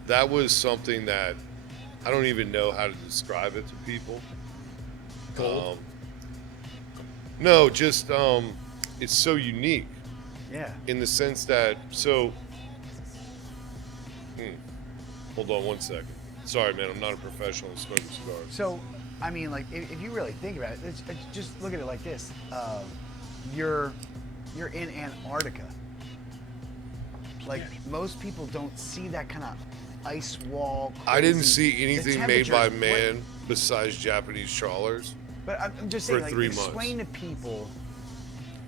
That was something that I don't even know how to describe it to people. Cold? No, just it's so unique Yeah. in the sense that hold on one second. Sorry, man, I'm not a professional in smoking cigars. So, I mean, like, if you really think about it, it's just look at it like this. You're in Antarctica. Like, most people don't see that kind of ice wall. I didn't crazy- see the anything made by temperatures, man besides Japanese trawlers. But I'm just saying, for like, 3 explain months. to people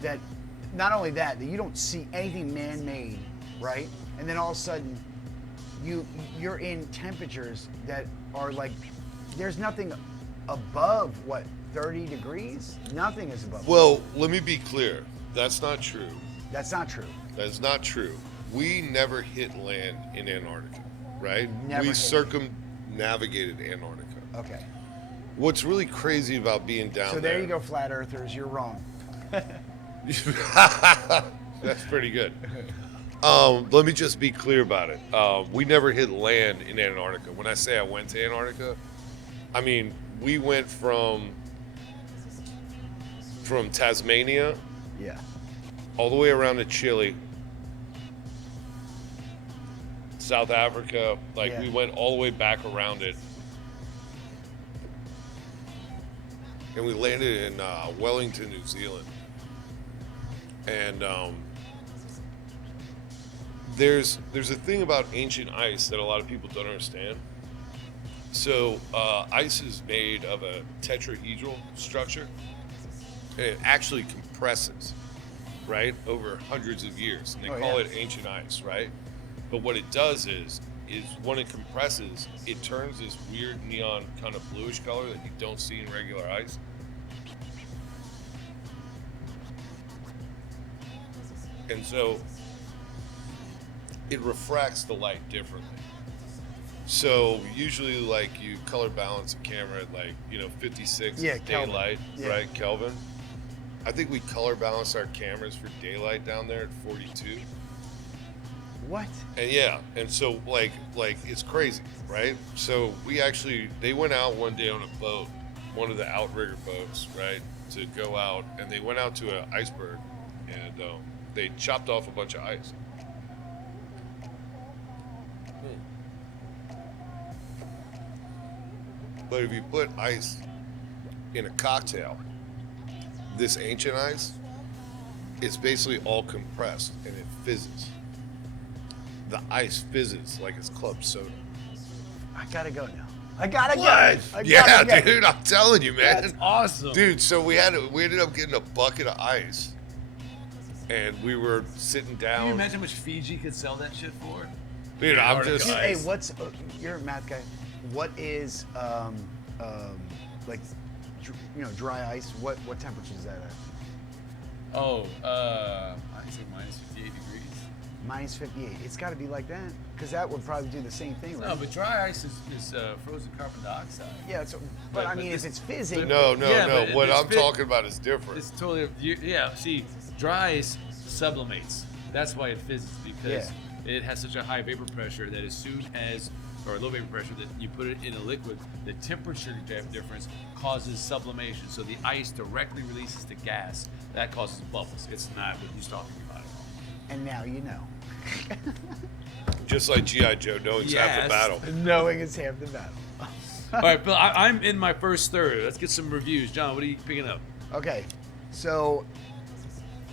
that not only that you don't see anything man-made, right? And then all of a sudden, you're in temperatures that are like, there's nothing above, what, 30 degrees? Nothing is above. Well, let me be clear. That's not true. That's not true. That's not true. We never hit land in Antarctica, right? Never we hit. circumnavigated Antarctica. Okay. What's really crazy about being down So there you go, flat earthers. You're wrong. That's pretty good. Let me just be clear about it. We never hit land in Antarctica. When I say I went to Antarctica, I mean we went from Tasmania Yeah. all the way around to Chile, South Africa. Like Yeah. we went all the way back around it, and we landed in Wellington, New Zealand. And there's a thing about ancient ice that a lot of people don't understand. So ice is made of a tetrahedral structure, and it actually compresses, right, over hundreds of years. And they Oh, call yeah. it ancient ice, right? But what it does is when it compresses, it turns this weird neon kind of bluish color that you don't see in regular ice. And so it refracts the light differently. So usually, like, you color balance a camera at, like, 56 Yeah, Kelvin. daylight, Yeah. right, Kelvin? I think we color balance our cameras for daylight down there at 42. What? And yeah, and so like it's crazy, right? So they went out one day on a boat, one of the outrigger boats, right, to go out, and they went out to an iceberg, and they chopped off a bunch of ice. But if you put ice in a cocktail, this ancient ice, it's basically all compressed and it fizzes. The ice fizzes like it's club soda. I gotta go now. I gotta go. What? I Yeah, gotta go. dude, I'm telling you, man. That's awesome. Dude, so we ended up getting a bucket of ice, and we were sitting Can you down. imagine how much Fiji could sell that shit for? Dude, I'm Antarctica just. ice. Hey, what's you're a math guy? What is like dry ice? What temperature is that at? Oh, I say minus 58 degrees. Minus 58. It's got to be like that, because that would probably do the same thing, right? No, but dry ice is frozen carbon dioxide. Yeah, but But I mean, this- if it's fizzing, No. Yeah, but What it's I'm talking about is different. It's totally, yeah. See, dry ice sublimates. That's why it fizzes, because it has such a high vapor pressure that as soon as, or low vapor pressure, that you put it in a liquid, the temperature difference causes sublimation. So the ice directly releases the gas. That causes bubbles. It's not what he's talking about at all. And now you know. Just like G.I. Joe, knowing's half the battle. Knowing is half the battle. All right, Bill, I'm in my first third. Let's get some reviews. John, what are you picking up? Okay, so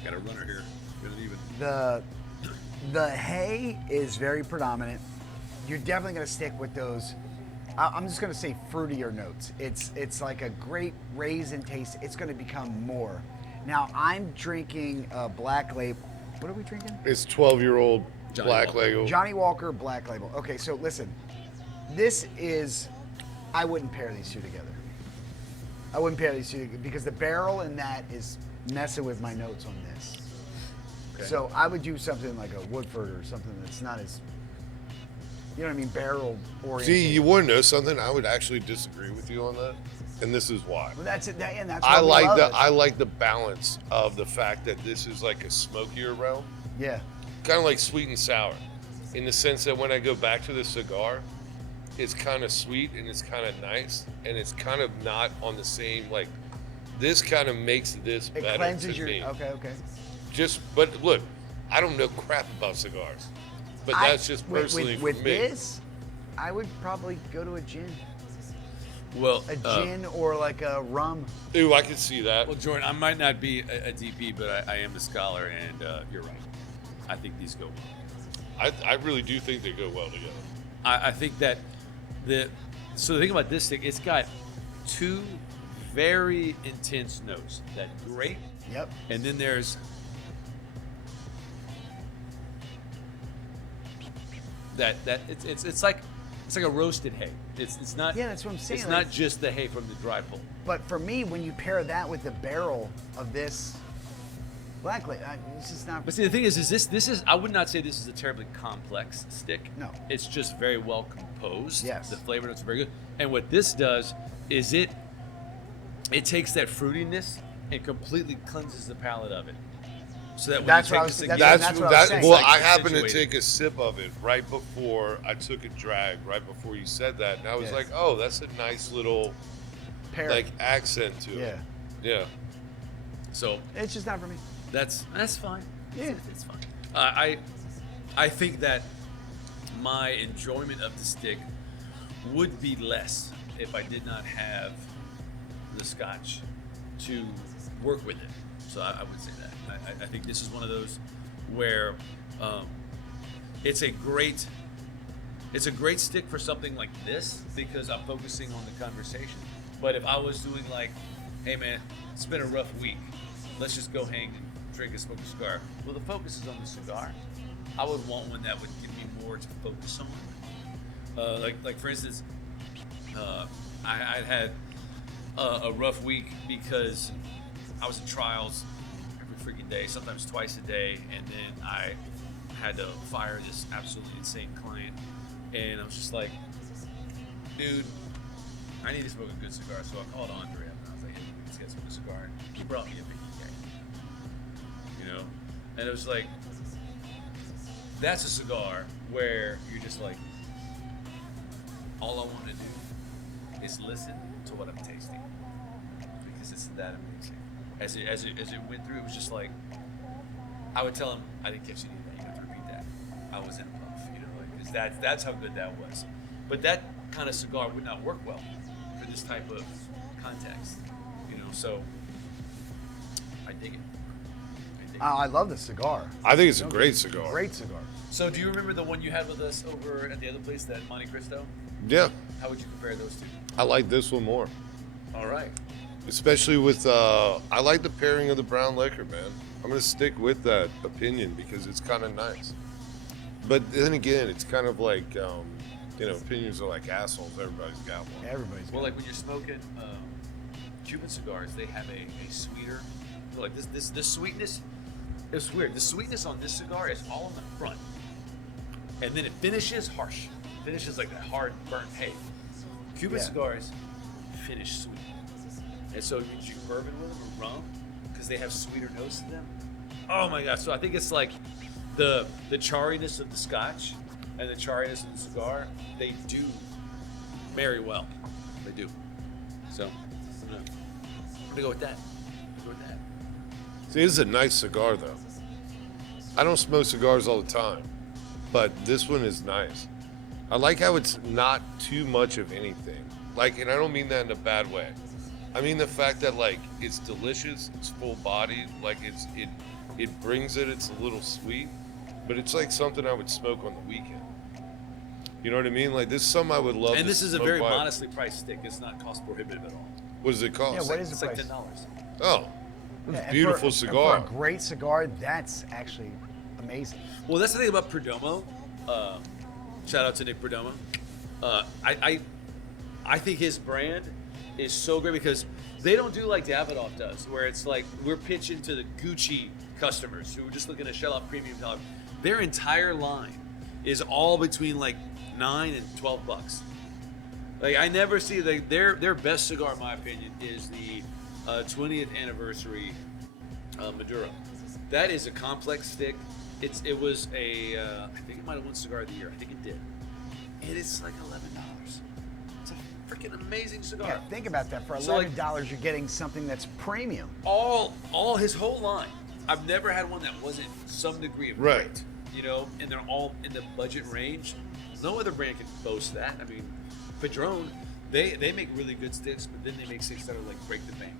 Got a runner here. Good and even. the hay is very predominant. You're definitely gonna stick with those. I'm just gonna say fruitier notes. It's like a great raisin taste. It's gonna become more. Now I'm drinking Black Label. What are we drinking? It's 12-year-old Johnny Black Walker. Label. Johnny Walker Black Label. Okay, so listen, this is. I wouldn't pair these two together. I wouldn't pair these two together because the barrel in that is messing with my notes on this. Okay. So I would do something like a Woodford or something that's not as, you know what I mean, barrel oriented. See, you want to know something? I would actually disagree with you on that, and this is why. Well, that's it, and that's I why we love it. I like the balance of the fact that this is like a smokier realm, Yeah. kind of like sweet and sour, in the sense that when I go back to the cigar, it's kind of sweet and it's kind of nice, and it's kind of not on the same like. This kind of makes this It better cleanses to your. me. Okay. But look, I don't know crap about cigars, but that's just personally with for me. this, I would probably go to a gin, Well, a gin or like a rum. Ooh, I can see that. Well, Jordan, I might not be a DP, but I am the scholar, and you're right. I think these go well. I really do think they go well together. I think that so the thing about this thing, it's got two very intense notes. That grape, Yep. and then there's that it's like a roasted hay. It's not. Yeah, that's what I'm saying, It's like- not just the hay from the dry pull. But for me, when you pair that with the barrel of this Black Label, this is not. But see, the thing is this is I would not say this is a terribly complex stick. No. It's just very well composed. Yes. The flavor notes are very good. And what this does is it takes that fruitiness and completely cleanses the palate of it. So that when That's you what I take was- the that's- cigar, what I was saying. Well, like I happened to accentuated. take a sip of it right before I took a drag, right before you said that, and I was Yeah. like, "Oh, that's a nice little pair. like accent to it." Yeah. So It's just not for me. that's fine. Yeah. It's fine. I think that my enjoyment of the stick would be less if I did not have the scotch to work with it. So I would say that. I think this is one of those where it's a great stick for something like this because I'm focusing on the conversation. But if I was doing like, hey man, it's been a rough week, let's just go hang and drink and smoke a cigar. Well, the focus is on the cigar. I would want one that would give me more to focus on. Like for instance, I had a rough week because I was in trials every freaking day, sometimes twice a day, and then I had to fire this absolutely insane client, and I was just like, dude, I need to smoke a good cigar. So I called Andre up and I was like, hey, let's get smoke a cigar. And he brought me a big, you know, and it was like, that's a cigar where you're just like, all I want to do is listen to what I'm tasting because it's that amazing. As it went through, it was just like, I would tell him, I didn't catch any of that. You have to repeat that. I was in a puff, you know, like, 'cause that's how good that was. But that kind of cigar would not work well for this type of context, you know. So I dig it. I love the cigar. I think it's a great cigar. Great cigar. So do you remember the one you had with us over at the other place, that Monte Cristo? Yeah, How would you compare those two? I like this one more, All right. especially with. I like the pairing of the brown liquor, man. I'm gonna stick with that opinion because it's kind of nice. But then again, it's kind of like, you know, opinions are like assholes. Everybody's got one. Everybody's Well, got like when you're smoking Cuban cigars, they have a sweeter, like this sweetness. It's weird. The sweetness on this cigar is all in the front, and then it finishes harsh. Finishes like that hard burnt hay. Cuban Yeah. cigars finish sweet, and so you do bourbon with them or rum because they have sweeter notes to them. Oh my god! So I think it's like the charriness of the scotch and the charriness of the cigar. They do marry well. They do. So I'm gonna go with that. See, this is a nice cigar, though. I don't smoke cigars all the time, but this one is nice. I like how it's not too much of anything. Like, and I don't mean that in a bad way. I mean the fact that like it's delicious, it's full bodied, like it brings it. It's a little sweet, but it's like something I would smoke on the weekend. You know what I mean? Like this is something I would love. And to this is a smoke very by. modestly priced stick. It's not cost prohibitive at all. What does it cost? Yeah, what is It's the like price? $10. Oh, it's Yeah, a and beautiful for, cigar. And for a great cigar, that's actually amazing. Well, that's the thing about Perdomo. Shout out to Nick Perdomo. I think his brand is so great because they don't do like Davidoff does, where it's like we're pitching to the Gucci customers who are just looking to shell out premium dollars. Their entire line is all between like $9 and $12. Like I never see their best cigar, in my opinion, is the 20th anniversary Maduro. That is a complex stick. It was a I think it might have won Cigar of the Year. I think it did. And it's like $11. It's a freaking amazing cigar. Yeah, think about that. For So, like- $11, you're getting something that's premium. All his whole line. I've never had one that wasn't some degree of Right. great, you know, and they're all in the budget range. No other brand can boast that. I mean, Padron, they make really good sticks, but then they make sticks that are like break the bank.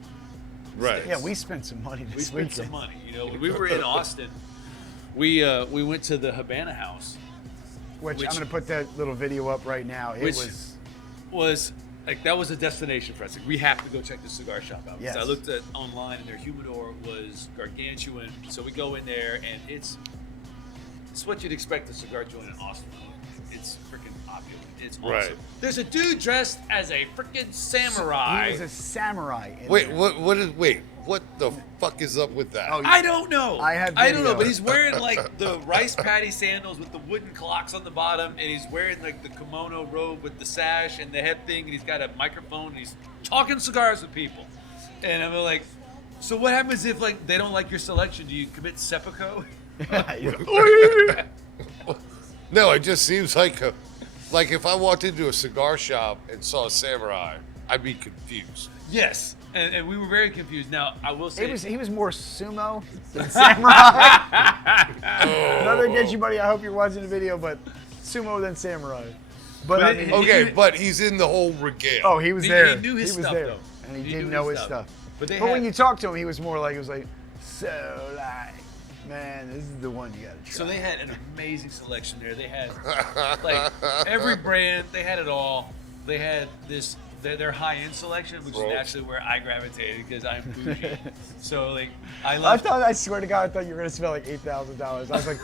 Right. Yeah, we spent some money We this spent weekend. some money, you know. When we were in Austin, we went to the Habana House, Which Which- I'm going to put that little video up right now. It which was was like that was a destination for us. Like, we have to go check the cigar shop out. Yes. So I looked at online, and their humidor was gargantuan. So we go in there, and it's what you'd expect a cigar joint in Austin. It's freaking opulent. It's awesome. Right. There's a dude dressed as a freaking samurai. he was a samurai. In Wait, there. what the fuck is up with that? Oh, I don't know. I have I don't know, video. but he's wearing like the rice paddy sandals with the wooden clocks on the bottom, and he's wearing like the kimono robe with the sash and the head thing, and he's got a microphone, and he's talking cigars with people. And I'm like, so what happens if like they don't like your selection? Do you commit seppuku? No, it just seems like if I walked into a cigar shop and saw a samurai, I'd be confused. Yes, and we were very confused. Now I will say, He was more sumo than samurai. Nothing against you, buddy. I hope you're watching the video, but sumo than samurai. But I mean, Okay, but he's in the whole regale. oh, he was He there. knew his he was stuff, there, though. and he He didn't knew know his his stuff. stuff. But they when had- you talk to him, he was more like, so like, man, this is the one you gotta try. so they had an amazing selection there. They had like every brand. They had it all. They had their high-end selection, which Bro. is naturally where I gravitated because I'm bougie. So like I swear to God, I thought you were gonna spend like $8,000. I was like,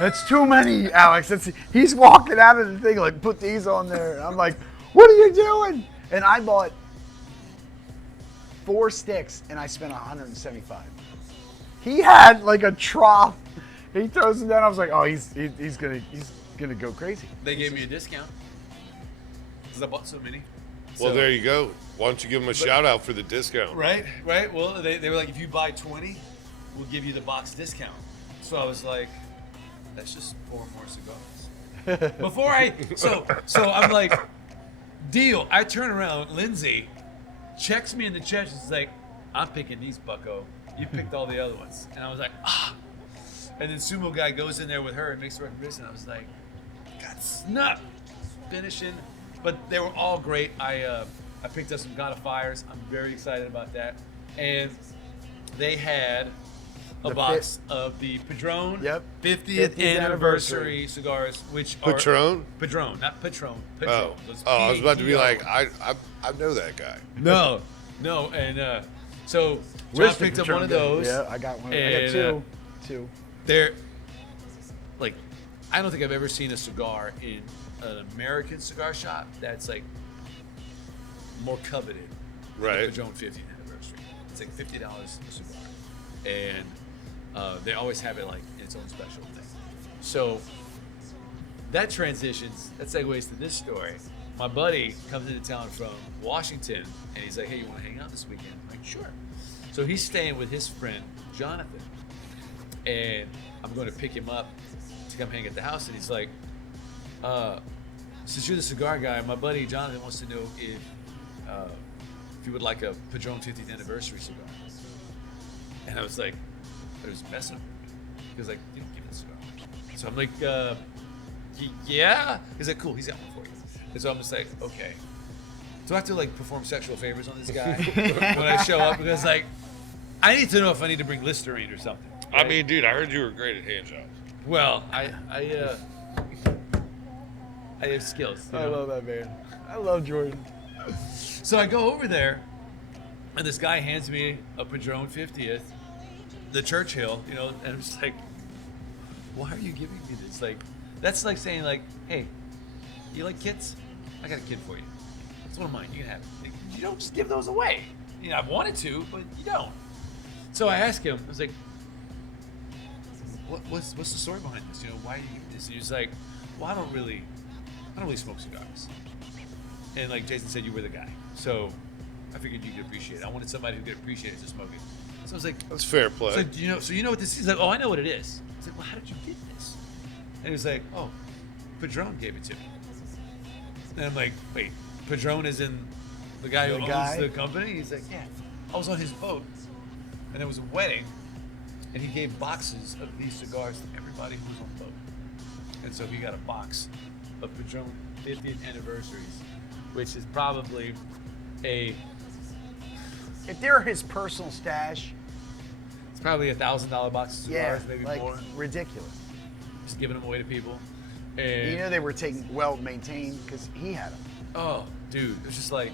that's too many, Alex. He's walking out of the thing like, put these on there. And I'm like, what are you doing? And I bought 4 sticks and I spent $175. He had like a trough. He throws them down. I was like, oh, he's gonna go crazy. they gave me a discount because I bought so many. Well, So- there you go. Why don't you give him a shout out for the discount? Right. Well, they were like, if you buy 20, we'll give you the box discount. So I was like, that's just 4 more cigars. So I'm like, deal. I turn around, Lindsay checks me in the chest. She's like, I'm picking these, bucko. You picked all the other ones. And I was like, ah. And then Sumo guy goes in there with her and makes the recommendation. I was like, got snubbed. Finishing. But they were all great. I picked up some God of Fires. I'm very excited about that. And they had a The box of the Padron Yep. 50th anniversary cigars, which are Patron? Padron, not Patron. Oh, Padron. Those I was about to be PDR. like, I know that guy. No, and so John Where's the picked up Patron one of guy? those. Yeah, I got one. I And, got two. They're like, I don't think I've ever seen a cigar in an American cigar shop that's like more coveted than Right. the Padron 50th anniversary. It's like $50 a cigar, and they always have it like in its own special thing. So that segues to this story. My buddy comes into town from Washington, and he's like, "Hey, you want to hang out this weekend?" I'm like, "Sure." So he's staying with his friend Jonathan, and I'm going to pick him up to come hang at the house. And he's like, "Since you're the cigar guy, my buddy Jonathan wants to know if you would like a Padron 50th anniversary cigar." And I was like, I was messing with him He was like, you don't give it a cigar. So I'm like, yeah. He's like, cool. He's got one for you. And so I'm just like, okay. Do I have to like perform sexual favors on this guy when I show up? Because like, I need to know if I need to bring Listerine or something. I mean, dude, I heard you were great at Handshots. Well, I have skills. You I know? love that man. I love Jordan. So I go over there, and this guy hands me a Padron 50th, the Churchill, you know, and I'm just like, why are you giving me this? Like, that's like saying like, hey, you like kids? I got a kid for you. It's one of mine. You can have it. Like, you don't just give those away. You know, I've wanted to, but you don't. So I asked him, I was like, what's the story behind this? You know, why do you give me this? And he was like, well, I don't really smoke cigars. And like Jason said, you were the guy. So I figured you could appreciate it. I wanted somebody who could appreciate it to smoke it. So I was like, That's fair play. so you know what this is? He's like, oh, I know what it is. I was like, well, how did you get this? And he was like, oh, Padron gave it to me. And I'm like, wait, Padron is in the guy who owns the company? He's like, yeah. I was on his boat, and there was a wedding, and he gave boxes of these cigars to everybody who was on the boat. And so he got a box of Padron 50th anniversaries, which is probably If they're his personal stash, it's probably $1,000 box of cigars, maybe like more. ridiculous. Just giving them away to people. And You know they were taken well maintained because he had them. oh, dude, it was just like.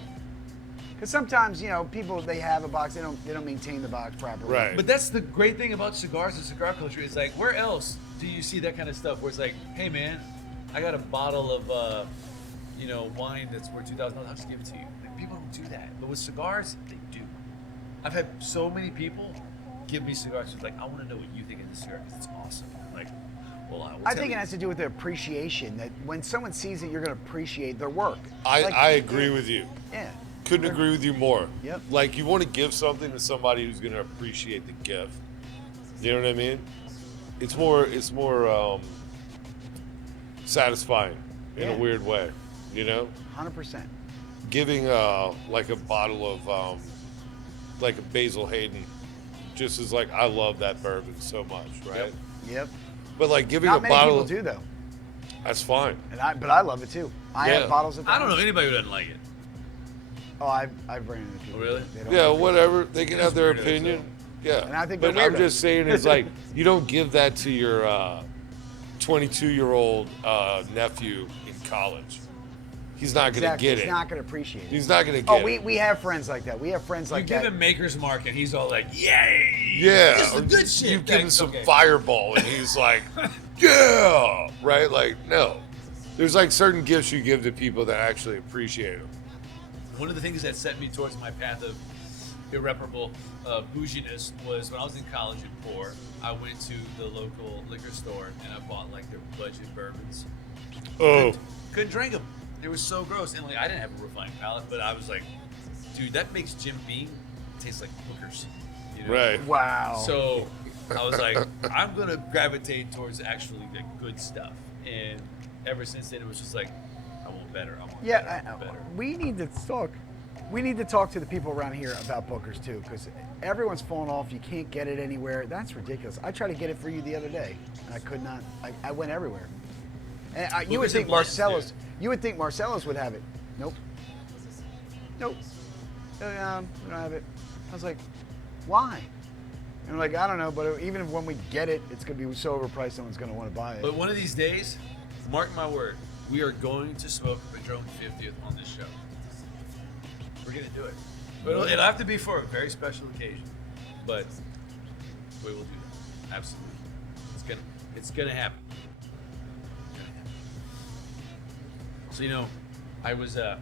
Because sometimes people they have a box they don't maintain the box properly. Right. But that's the great thing about cigars and cigar culture is like, where else do you see that kind of stuff? Where it's like, hey man, I got a bottle of wine that's worth $2,000. I'll just give it to you. Like, people don't do that, but with cigars, they do. I've had so many people give me cigars. It's like, I want to know what you think of this cigar because it's awesome. I'm like, well, I think it has to do with the appreciation that when someone sees it, you're going to appreciate their work. I agree with you. Yeah. Couldn't agree with you more. Yep. Like, you want to give something to somebody who's going to appreciate the gift. You know what I mean? It's more satisfying in a weird way, 100%. Giving like a bottle of like a Basil Hayden just is like, I love that bourbon so much, right? Yep. But like giving Not a many bottle, people do though, that's fine. but I love it too. I Yeah. have bottles of. I don't know anybody who doesn't like it. Oh, I've ran into people. Oh, really? They don't Yeah, like it. whatever. They can have their weirdos, opinion. Yeah. And I think but they're I'm weirdos. just saying it's like, you don't give that to your 22-year-old nephew in college. He's not going to Exactly. get He's it. not going to appreciate it. He's not going to get Oh, it. we have friends like that. We have friends You like give that. him Maker's Mark and he's all like, yay! Yeah. This is or good shit. You give him Thanks. some Okay. Fireball and he's like, yeah! Right? Like, no. There's like certain gifts you give to people that actually appreciate them. One of the things that set me towards my path of irreparable bouginess was when I was in college and poor. I went to the local liquor store and I bought like their budget bourbons. Oh. Couldn't drink them. They were so gross. And like I didn't have a refined palate, but I was like, dude, that makes Jim Beam taste like hookers. Right. Wow. So I was like, I'm gonna gravitate towards actually like good stuff. And ever since then, it was just like, I want better. I want better. We need to talk. We need to talk to the people around here about bookers too, because everyone's falling off. You can't get it anywhere. That's ridiculous. I tried to get it for you the other day, and I could not. I went everywhere. And you would Bookers and think blends, Marcellus. dude. You would think Marcellus would have it. Nope. Nope. We don't have it. I was like, why? And I'm like, I don't know, but even if when we get it, it's going to be so overpriced, no one's going to want to buy it. But one of these days, mark my word, we are going to smoke a Padron 50th on this show. We're going to do it. But it'll have to be for a very special occasion. But we will do that. Absolutely. It's gonna happen. So I was in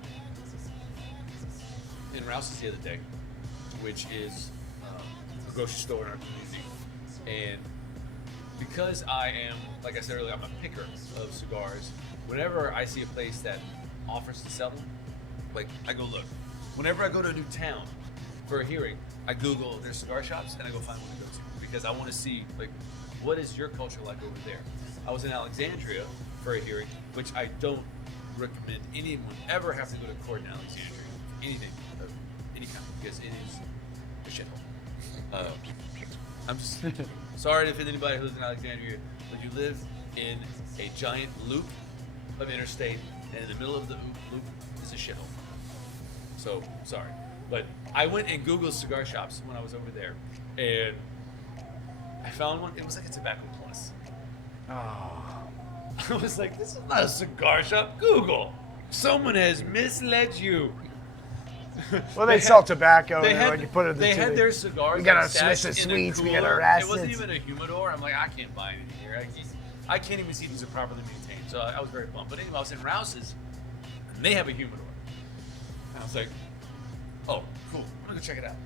Rouse's the other day, which is a grocery store in our community, and because I am, like I said earlier, I'm a picker of cigars. Whenever I see a place that offers to sell them, like I go look. Whenever I go to a new town for a hearing, I Google their cigar shops and I go find one to go to because I want to see like what is your culture like over there. I was in Alexandria for a hearing, which I don't recommend anyone ever have to go to court in Alexandria, anything of any kind, because it is a shithole. I'm just Sorry to offend anybody who lives in Alexandria, but you live in a giant loop of interstate, and in the middle of the loop is a shithole. So, sorry. But I went and Googled cigar shops when I was over there, and I found one. It was like a Tobacco Plus. Oh. I was like, this is not a cigar shop. Google. Someone has misled you. Well, they sell tobacco. They and had, when you put it in the they had tube. their cigars. We got our stashed Swiss in a sweets. We got cooler. our It acids. wasn't even a humidor. I'm like, I can't buy anything here. I can't even see these are properly maintained. So I was very bummed. But anyway, I was in Rouse's, and they have a humidor. And I was like, oh, cool. I'm gonna go check it out.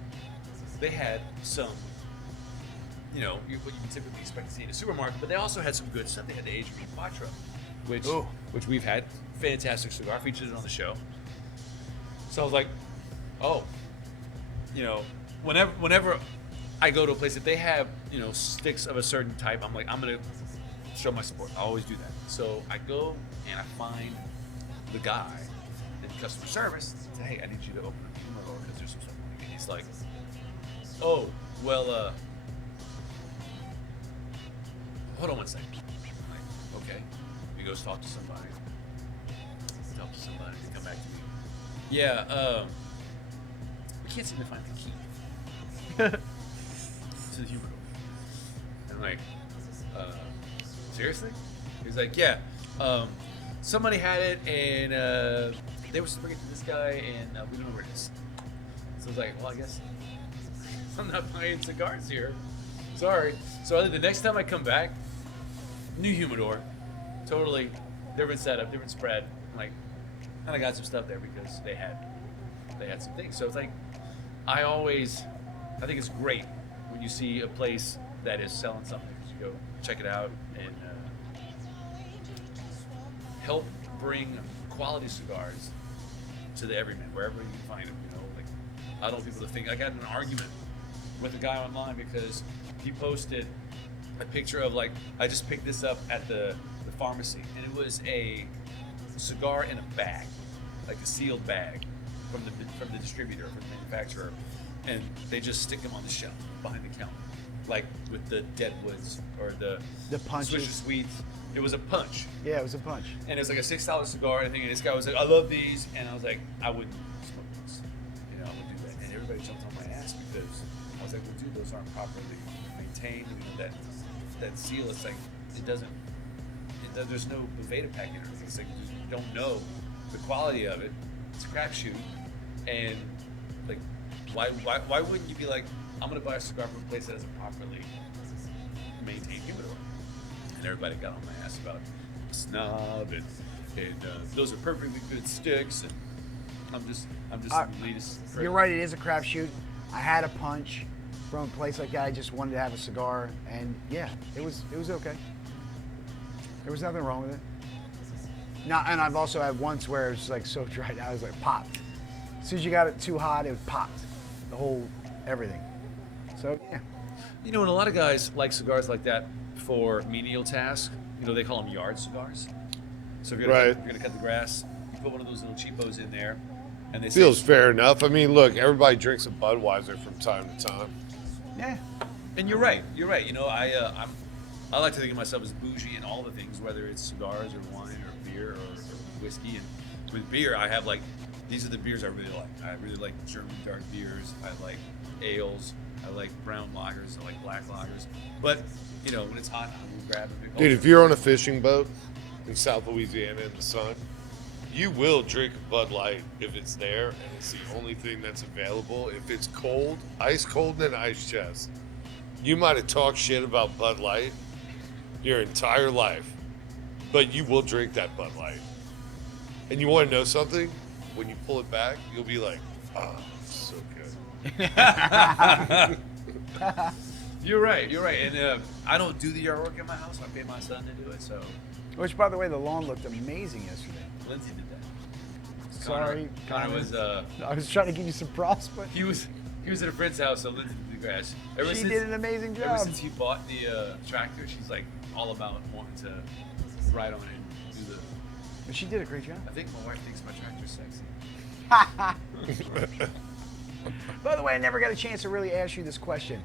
They had some, what you can typically expect to see in a supermarket, but they also had some good stuff. They had the Aged Green Quattro, which we've had. Fantastic cigar, featured it on the show. So I was like, oh, whenever I go to a place that they have, sticks of a certain type, I'm like, I'm gonna show my support. I always do that. So I go and I find the guy in customer service. Say, hey, I need you to open a humidor because there's some stuff. And he's like, oh, well, hold on one second. I'm like, okay. He goes talk to somebody. They come back to me. Yeah, we can't seem to find the key to the humidor. And I'm like, seriously? He's like, yeah. Somebody had it, and they were supposed to bring it to this guy, and we don't know where it is. So I was like, well, I guess I'm not buying cigars here. Sorry. So the next time I come back, new humidor, totally different setup, different spread. I'm like, and I got some stuff there because they had some things. So it's like, I think it's great when you see a place that is selling something. You go check it out and help bring quality cigars to the everyman, wherever you can find them. Like, I don't want people to think. I got in an argument with a guy online because he posted a picture of, like, I just picked this up at the pharmacy, and it was a cigar in a bag, like a sealed bag from the distributor, from the manufacturer, and they just stick them on the shelf behind the counter, like with the Deadwoods or the punches. Swisher Sweets. It was a punch. Yeah, it was a punch. And it was like a $6 cigar, and this guy was like, I love these, and I was like, I wouldn't smoke those. I wouldn't do that. And everybody jumped on my ass because I was like, well, dude, those aren't properly maintained. That seal, it's like, there's no Beta pack in it. It's like, you don't know the quality of it. It's a crapshoot. And like, why wouldn't you be like, I'm gonna buy a cigar from a place that has a properly maintained humidor? And everybody got on my ass about snob and those are perfectly good sticks. And I'm just the latest. You're right. It is a crapshoot. I had a punch from a place like that. I just wanted to have a cigar, and yeah, it was okay. There was nothing wrong with it. Now, and I've also had once where it was like so dried out, it was like popped. As soon as you got it too hot, it popped. The whole everything. So yeah. And a lot of guys like cigars like that for menial tasks. They call them yard cigars. So if you're gonna cut the grass, you put one of those little cheapos in there, and they Feels fair enough. I mean, look, everybody drinks a Budweiser from time to time. Yeah. And you're right. I like to think of myself as bougie in all the things, whether it's cigars or wine or beer or whiskey. And with beer, I have these are the beers I really like. I really like German dark beers. I like ales. I like brown lagers. I like black lagers. But when it's hot, I will grab a big. Dude, if you're on a fishing boat in South Louisiana in the sun, you will drink a Bud Light if it's there and it's the only thing that's available. If it's cold, ice cold in an ice chest, you might have talked shit about Bud Light your entire life, but you will drink that Bud Light. And you want to know something? When you pull it back, you'll be like, oh, so good. You're right. And I don't do the yard work in my house. I pay my son to do it. So, Which, by the way, the lawn looked amazing yesterday. Lindsay did that. Sorry, Connor was. I was trying to give you some props, but He was at a friend's house, so Lindsay did the grass. she did an amazing job. Ever since he bought the tractor, she's like all about wanting to ride on it and do the. But she did a great job. I think my wife thinks my tractor's sexy. By the way, I never got a chance to really ask you this question.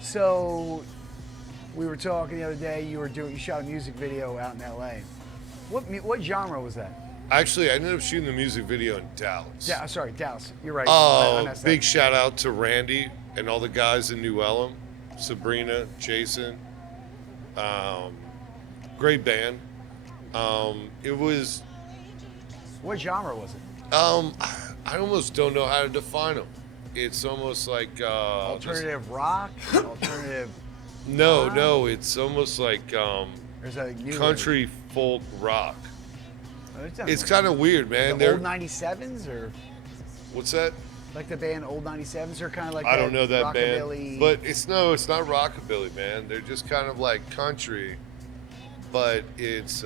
So, We were talking the other day. You shot a music video out in L.A. What genre was that? Actually, I ended up shooting the music video in Dallas. Sorry, Dallas. You're right. I Oh, messed big up. shout out to Randy and all the guys in New Elm, Sabrina, Jason. Great band. It was. What genre was it? I almost don't know how to define them. It's almost like Alternative rock, alternative. No, it's almost like There's a new country folk rock. Oh, It's kind of weird, man. The old 97s, or What's that? like the band Old 97s, or kind of like I don't know that rockabilly. band, but it's not rockabilly, man. They're just kind of like country, but it's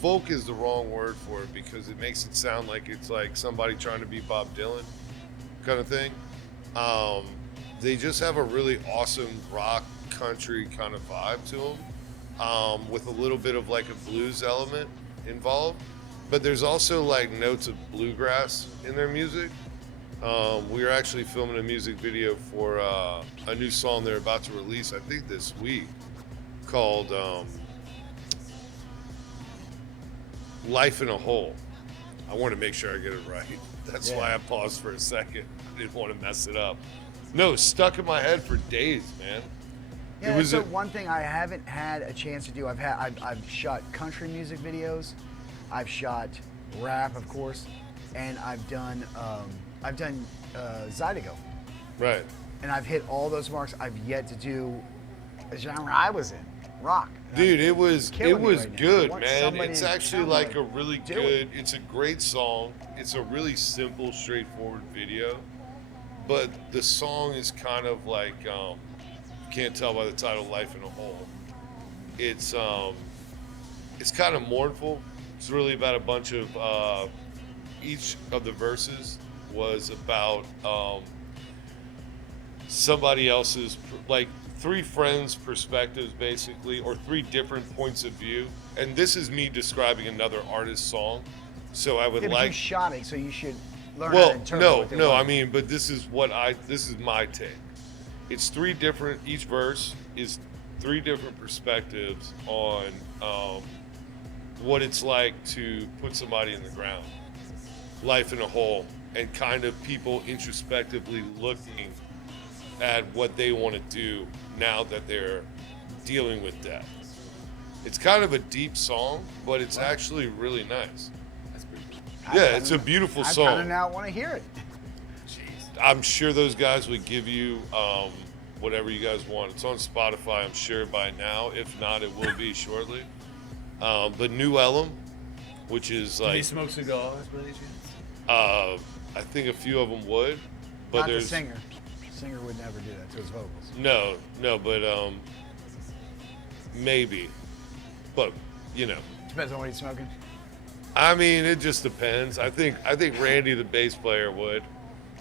folk is the wrong word for it because it makes it sound like it's like somebody trying to be Bob Dylan, kind of thing. They just have a really awesome rock country kind of vibe to them, with a little bit of like a blues element involved, but there's also like notes of bluegrass in their music. We are actually filming a music video for a new song they're about to release, I think this week, called Life in a Hole. I want to make sure I get it right. That's why I paused for a second. I didn't want to mess it up. No, it's stuck in my head for days, man. Yeah, It was so one thing I haven't had a chance to do. I've shot country music videos, I've shot rap, of course, and I've done Zydeco, right. and I've hit all those marks. I've yet to do a genre I was in, rock. Dude, it was killing me right now. I good, want man. somebody It's to actually tell me, like a really do good. it. It's a great song. It's a really simple, straightforward video, but the song is kind of like you can't tell by the title "Life in a Hole." It's kind of mournful. It's really about a bunch of each of the verses was about somebody else's, like three friends' perspectives, basically, or three different points of view. And this is me describing another artist's song. So I would Yeah, but like. you shot it, so you should learn how to Well, interpret what they no. want. I mean, but this is my take. It's three different. Each verse is three different perspectives on what it's like to put somebody in the ground, life in a hole, and kind of people introspectively looking at what they want to do now that they're dealing with death. It's kind of a deep song, but it's actually really nice. That's pretty cool. Yeah, it's a beautiful I kind song. of now want to hear it. I'm sure those guys would give you whatever you guys want. It's on Spotify, I'm sure, by now. If not, it will be shortly. But New Elm, which is Do they like, smoke cigars by any chance? I think a few of them would. But Not the there's singer. The singer would never do that to his vocals. no, but maybe. But Depends on what he's smoking. I mean, it just depends. I think Randy, the bass player, would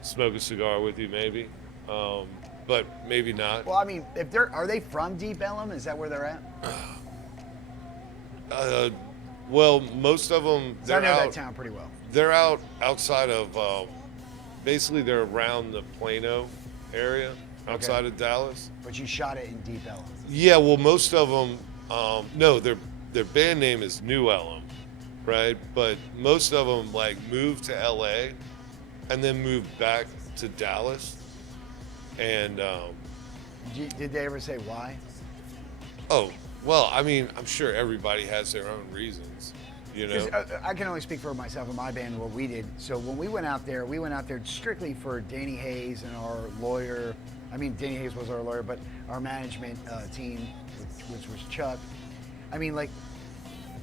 smoke a cigar with you, maybe. But maybe not. Well, I mean, are they from Deep Ellum? Is that where they're at? Well, most of them, 'Cause I they're know that out. town pretty well. They're outside of. Basically, they're around the Plano area, outside of Dallas. But you shot it in Deep Ellum. Yeah, well, most of them. No, their band name is New Elm, right? But most of them like moved to LA, and then moved back to Dallas, and. Did they ever say why? Oh, well, I mean, I'm sure everybody has their own reasons, 'Cause, I can only speak for myself and my band and what we did. So when we went out there strictly for Danny Hayes and our lawyer. I mean, Danny Hayes was our lawyer, but our management team, which was Chuck. I mean, like,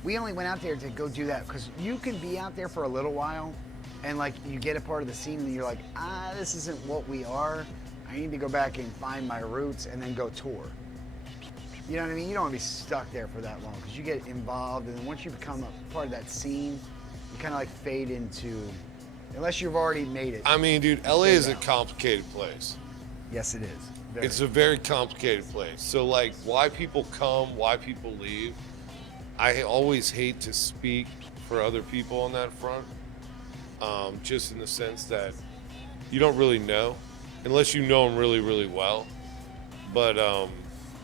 we only went out there to go do that because you can be out there for a little while and, like, you get a part of the scene and you're like, this isn't what we are. I need to go back and find my roots and then go tour. You know what I mean? You don't want to be stuck there for that long because you get involved, and then once you become a part of that scene, you kind of like fade into, unless you've already made it. I mean, dude, LA is a complicated place. Yes, it is. Very. It's a very complicated place. So, like, why people come, why people leave, I always hate to speak for other people on that front, just in the sense that you don't really know, unless you know them really, really well. But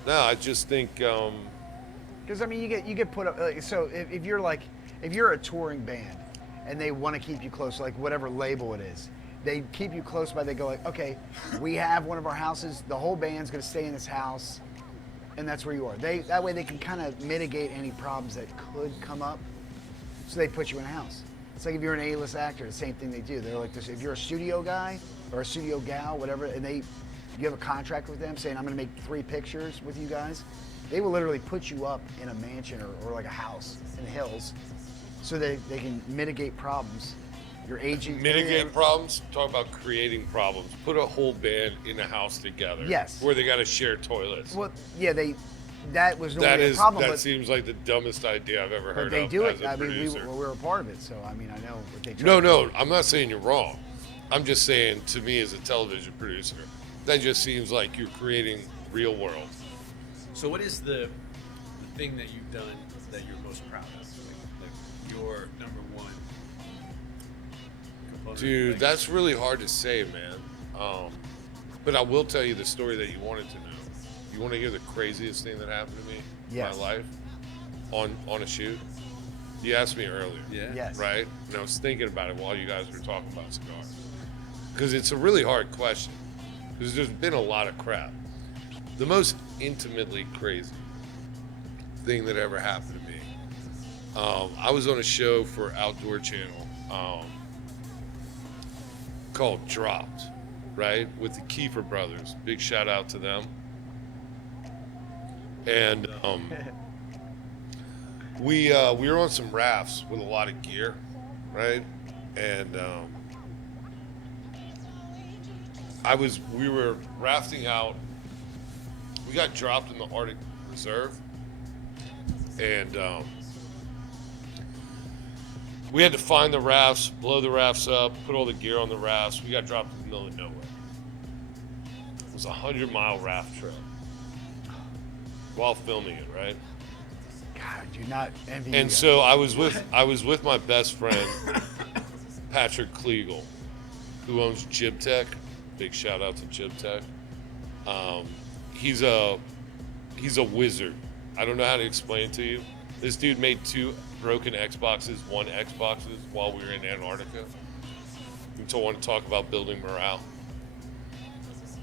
No, I just think Because I mean, you get put up. So if you're a touring band, and they want to keep you close, like whatever label it is, they keep you close by. They go like, okay, we have one of our houses. The whole band's going to stay in this house, and that's where you are. That way they can kind of mitigate any problems that could come up. So they put you in a house. It's like if you're an A-list actor, the same thing they do. They're like this. If you're a studio guy or a studio gal, whatever, and you have a contract with them saying, I'm going to make 3 pictures with you guys, they will literally put you up in a mansion or like a house in the hills so they can mitigate problems. Your agent... mitigate problems. Talk about creating problems. Put a whole band in a house together. Yes. Where they got to share toilets. Well, yeah, that was normally a problem. That seems like the dumbest idea I've ever heard of. But they do as it. a I mean, we producer. were a part of it, so I mean, I know what they try No, to no, do. I'm not saying you're wrong. I'm just saying, to me as a television producer, that just seems like you're creating real world. So what is the thing that you've done that you're most proud of? Like your number one component? Dude, that's really hard to say, man. But I will tell you the story that you wanted to know. You want to hear the craziest thing that happened to me Yes. in my life on a shoot? You asked me earlier. Yeah. Yes. Right? And I was thinking about it while you guys were talking about cigars. Because it's a really hard question. Because there's been a lot of crap. The most intimately crazy thing that ever happened to me. I was on a show for Outdoor Channel called Dropped, right? With the Kiefer brothers. Big shout out to them. And we were on some rafts with a lot of gear, right? And we were rafting out. We got dropped in the Arctic Reserve, and we had to find the rafts, blow the rafts up, put all the gear on the rafts. We got dropped in the middle of nowhere. It was a 100-mile raft trip while filming it, right? God, I do not envy you And guys. so I was with my best friend, Patrick Kleagle, who owns Jib Tech. Big shout out to Jib Tech. He's a wizard. I don't know how to explain it to you. This dude made 2 broken Xboxes, 1 Xboxes while we were in Antarctica. So I want to talk about building morale.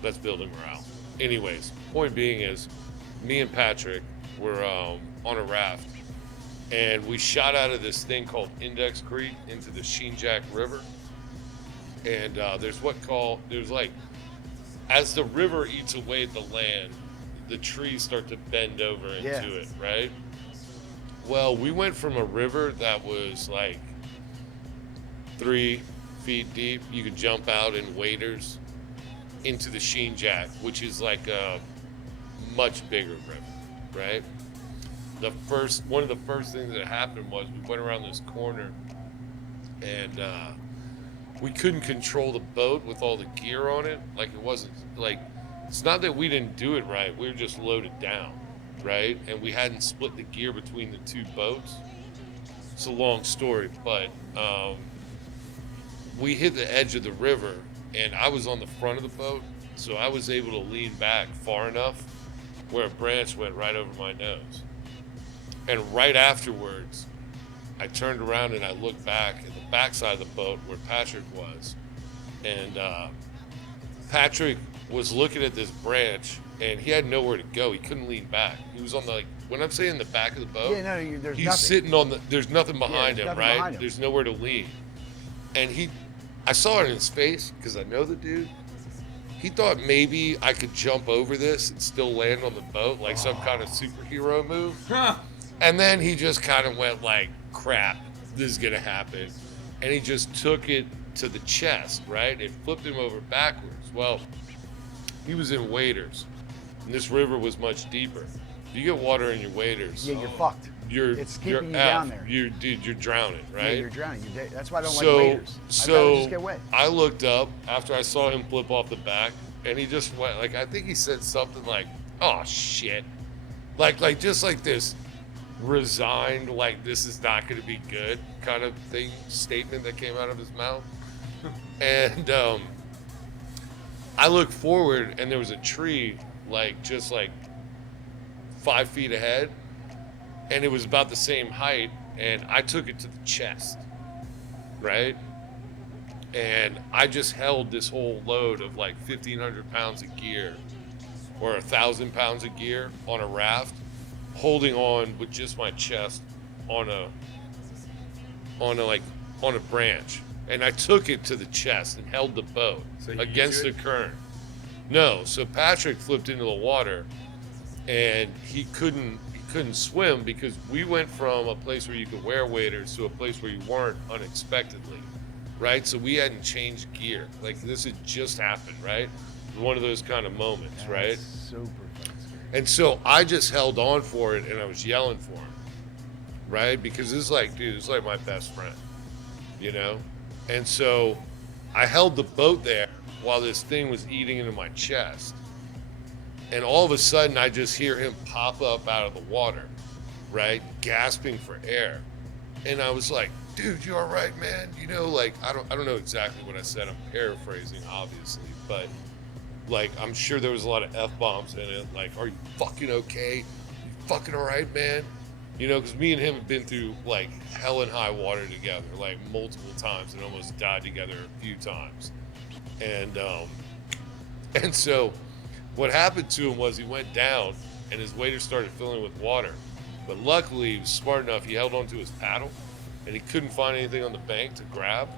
That's building morale. Anyways, point being is, me and Patrick were on a raft, and we shot out of this thing called Index Creek into the Sheenjack River. And there's like, as the river eats away at the land, the trees start to bend over into Yeah. it, right? Well, we went from a river that was like 3 feet deep. You could jump out in waders into the Sheenjack, which is like a much bigger river, right? One of the first things that happened was we went around this corner, and we couldn't control the boat with all the gear on it. Like, it wasn't like, it's not that we didn't do it right. We were just loaded down, right? And we hadn't split the gear between the 2 boats. It's a long story, but we hit the edge of the river, and I was on the front of the boat, so I was able to lean back far enough where a branch went right over my nose. And right afterwards, I turned around and I looked back at the backside of the boat where Patrick was. And Patrick was looking at this branch, and he had nowhere to go. He couldn't lean back. He was on the, like, when I'm saying the back of the boat, Yeah, no, there's he's nothing. sitting on the, there's nothing behind there's him, nothing right? behind him. There's nowhere to lean. And I saw it in his face, because I know the dude. He thought maybe I could jump over this and still land on the boat, like some kind of superhero move. And then he just kind of went like, crap, this is going to happen. And he just took it to the chest, right? It flipped him over backwards. Well, he was in waders, and this river was much deeper. If you get water in your waders, Yeah, you're fucked. It's keeping you're you down there. You're drowning, right? Yeah, you're drowning. That's why I don't like So, waders. I'd rather just get wet. I looked up after I saw him flip off the back, and he just went, like, I think he said something like, oh, shit. Like just like this resigned, like, this is not going to be good kind of thing, statement that came out of his mouth. And I looked forward, and there was a tree, like, just like 5 feet ahead, and it was about the same height, and I took it to the chest, right? And I just held this whole load of like 1,500 pounds of gear or 1,000 pounds of gear on a raft, holding on with just my chest on a branch. And I took it to the chest and held the boat So you against the used it? current. No, so Patrick flipped into the water, and he couldn't swim because we went from a place where you could wear waders to a place where you weren't unexpectedly, right? So we hadn't changed gear. Like, this had just happened, right? One of those kind of moments, right? That's super fucking scary. And so I just held on for it, and I was yelling for him, right? Because this is like, dude, it's like my best friend, you know? And so I held the boat there while this thing was eating into my chest. And all of a sudden, I just hear him pop up out of the water, right? Gasping for air. And I was like, dude, you all right, man? You know, like, I don't know exactly what I said. I'm paraphrasing, obviously. But, like, I'm sure there was a lot of F-bombs in it. Like, are you fucking okay? You fucking all right, man? You know, because me and him have been through, like, hell and high water together, like, multiple times, and almost died together a few times. And so what happened to him was he went down, and his wader started filling with water. But luckily, he was smart enough, he held onto his paddle, and he couldn't find anything on the bank to grab.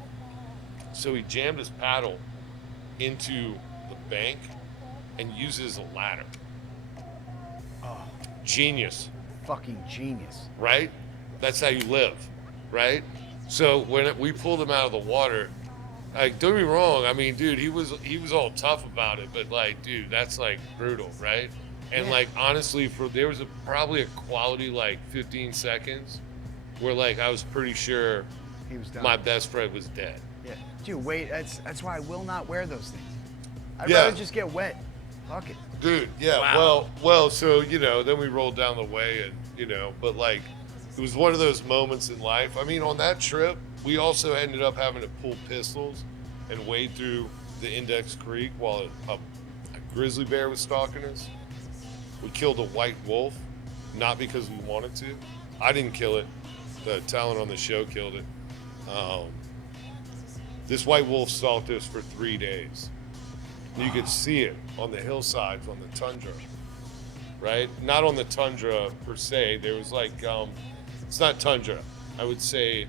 So he jammed his paddle into the bank and uses a ladder. Oh, Genius. fucking genius. Right? That's how you live, right? So when we pulled him out of the water, like, don't get me wrong, I mean, dude, he was all tough about it, but like, dude, that's like brutal, right? And Yeah. like, honestly, there was probably a quality like 15 seconds where like I was pretty sure He was done. my best friend was dead. Yeah. Dude, wait, that's why I will not wear those things. I'd Yeah. rather just get wet. Fuck it. Dude, yeah, Wow. well, so, you know, then we rolled down the way and, you know, but like, it was one of those moments in life. I mean, on that trip, we also ended up having to pull pistols and wade through the Index Creek while a grizzly bear was stalking us. We killed a white wolf, not because we wanted to. I didn't kill it. The talent on the show killed it. This white wolf stalked us for 3 days. You could see it on the hillsides, on the tundra, right? Not on the tundra per se. There was like, it's not tundra. I would say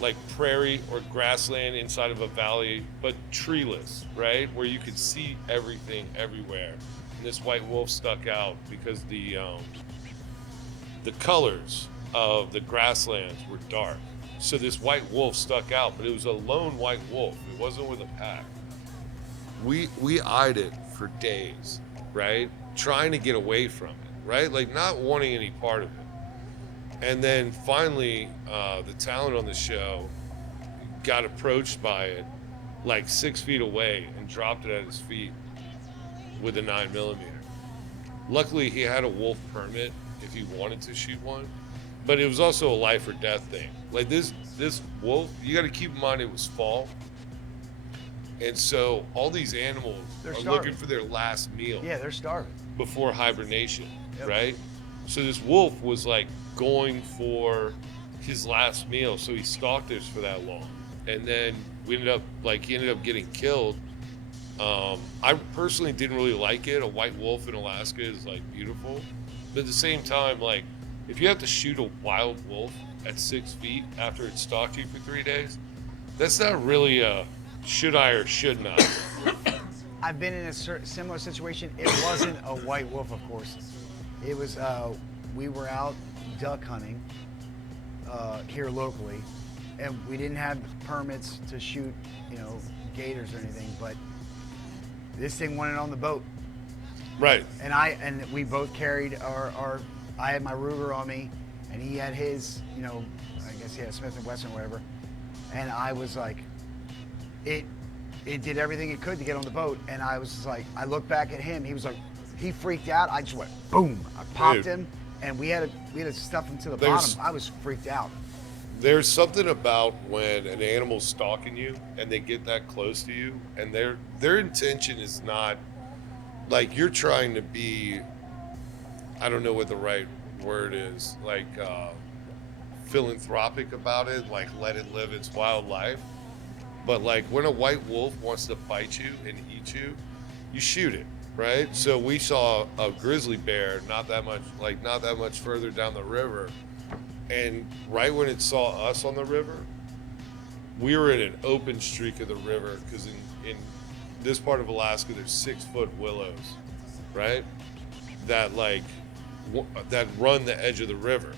like prairie or grassland inside of a valley, but treeless, right? Where you could see everything everywhere. And this white wolf stuck out because the colors of the grasslands were dark. So this white wolf stuck out, but it was a lone white wolf. It wasn't with a pack. We eyed it for days, right? Trying to get away from it, right? Like not wanting any part of it. And then finally, the talent on the show got approached by it like 6 feet away and dropped it at his feet with a 9mm. Luckily, he had a wolf permit if he wanted to shoot one, but it was also a life or death thing. Like this wolf, you got to keep in mind it was fall. And so all these animals They're are starving. looking for their last meal Yeah, they're starving. before hibernation, Yep. right? So this wolf was like going for his last meal, so he stalked us for that long, and then he ended up getting killed. I personally didn't really like it. A white wolf in Alaska is like beautiful, but at the same time, like if you have to shoot a wild wolf at 6 feet after it stalked you for 3 days, that's not really a should I or should not. I've been in a similar situation. It wasn't a white wolf, of course. It was, we were out duck hunting here locally, and we didn't have permits to shoot, gators or anything, but this thing wanted on the boat. Right. And we both carried I had my Ruger on me, and he had his, I guess he had a Smith & Wesson or whatever, and I was like, it did everything it could to get on the boat, and I was just like, I looked back at him, he was like, he freaked out, I just went, boom, I popped Dude. him, and we had to stuff him to the There's- bottom. I was freaked out. There's something about when an animal's stalking you and they get that close to you, and their intention is not like you're trying to be, I don't know what the right word is, like philanthropic about it, like let it live its wild life. But like when a white wolf wants to bite you and eat you, you shoot it, right? So we saw a grizzly bear not that much further down the river, and right when it saw us on the river, we were in an open streak of the river, because in this part of Alaska there's 6-foot willows, right? That that run the edge of the river.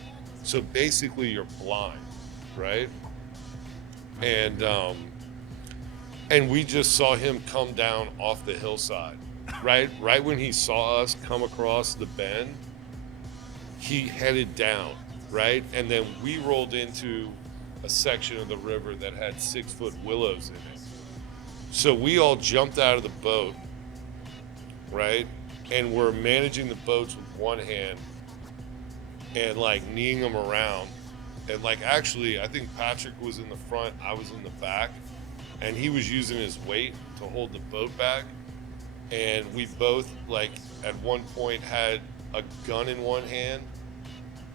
So basically you're blind, right? And we just saw him come down off the hillside, right? Right when he saw us come across the bend, he headed down, right? And then we rolled into a section of the river that had 6-foot willows in it. So we all jumped out of the boat, right? And we're managing the boats with one hand and like kneeing them around. And like, actually, I think Patrick was in the front, I was in the back, and he was using his weight to hold the boat back. And we both, like, at one point had a gun in one hand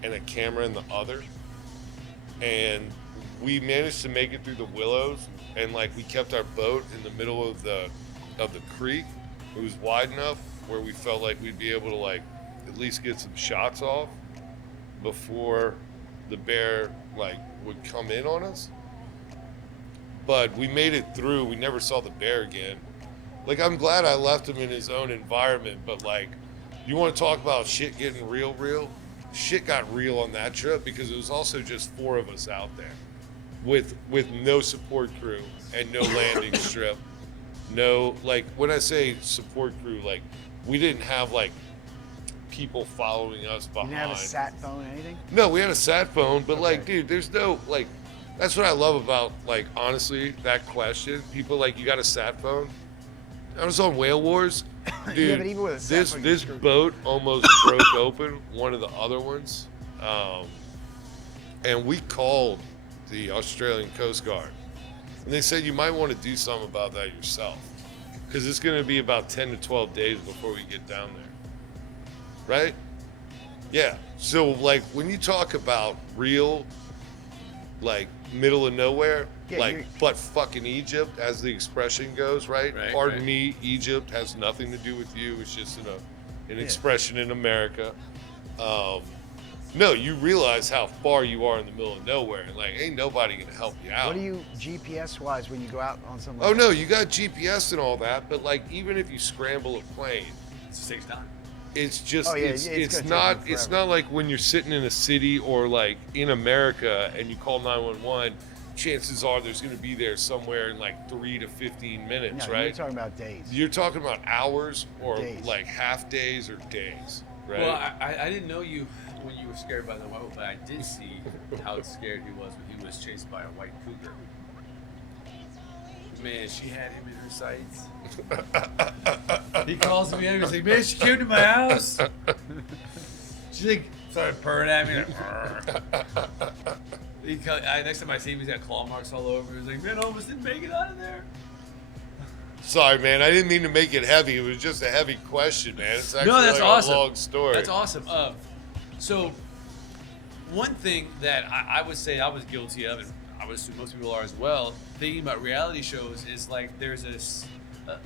and a camera in the other. And we managed to make it through the willows, and like we kept our boat in the middle of the creek. It was wide enough where we felt like we'd be able to like at least get some shots off before the bear like would come in on us. But we made it through. We never saw the bear again. Like, I'm glad I left him in his own environment, but like, you want to talk about shit getting real? Shit got real on that trip, because it was also just 4 of us out there with no support crew and no landing strip. No, like, when I say support crew, like, we didn't have like people following us behind. You didn't have a sat phone, anything? No, we had a sat phone, but Okay. like, dude, there's no, like, that's what I love about, like, honestly, that question. People like, you got a sat phone? I was on Whale Wars. Dude, Yeah, but even with a sat phone, this you're screwed. boat almost broke open, one of the other ones. And we called the Australian Coast Guard. And they said, you might want to do something about that yourself, because it's going to be about 10 to 12 days before we get down there. Right? Yeah. So, like, when you talk about real, like, middle of nowhere, Yeah, like, but fucking Egypt, as the expression goes, right? Pardon me, Egypt has nothing to do with you. It's just an expression in America. No, you realize how far you are in the middle of nowhere, and like, ain't nobody gonna help you out. What do you GPS wise when you go out on something? Oh like no, that? you got GPS and all that, but like, even if you scramble a plane, It just takes time. it's just Oh, yeah, it's gonna take you it's forever. not like when you're sitting in a city or like in America and you call 911. Chances are there's going to be there somewhere in like 3 to 15 minutes, No, right? you're talking about days. You're talking about hours or Days. like half days or days, right? Well, I didn't know you when you were scared by the white wolf, but I did see how scared he was when he was chased by a white cougar. Man, she had him in her sights. He calls me up. He's like, man, she came to my house. She like started purring at me. Next time I see him, he's got claw marks all over. He's like, man, I almost didn't make it out of there. Sorry, man. I didn't mean to make it heavy. It was just a heavy question, man. It's actually that's like awesome. a long story. That's awesome. So, one thing that I would say I was guilty of, and I would assume most people are as well, thinking about reality shows is like there's this,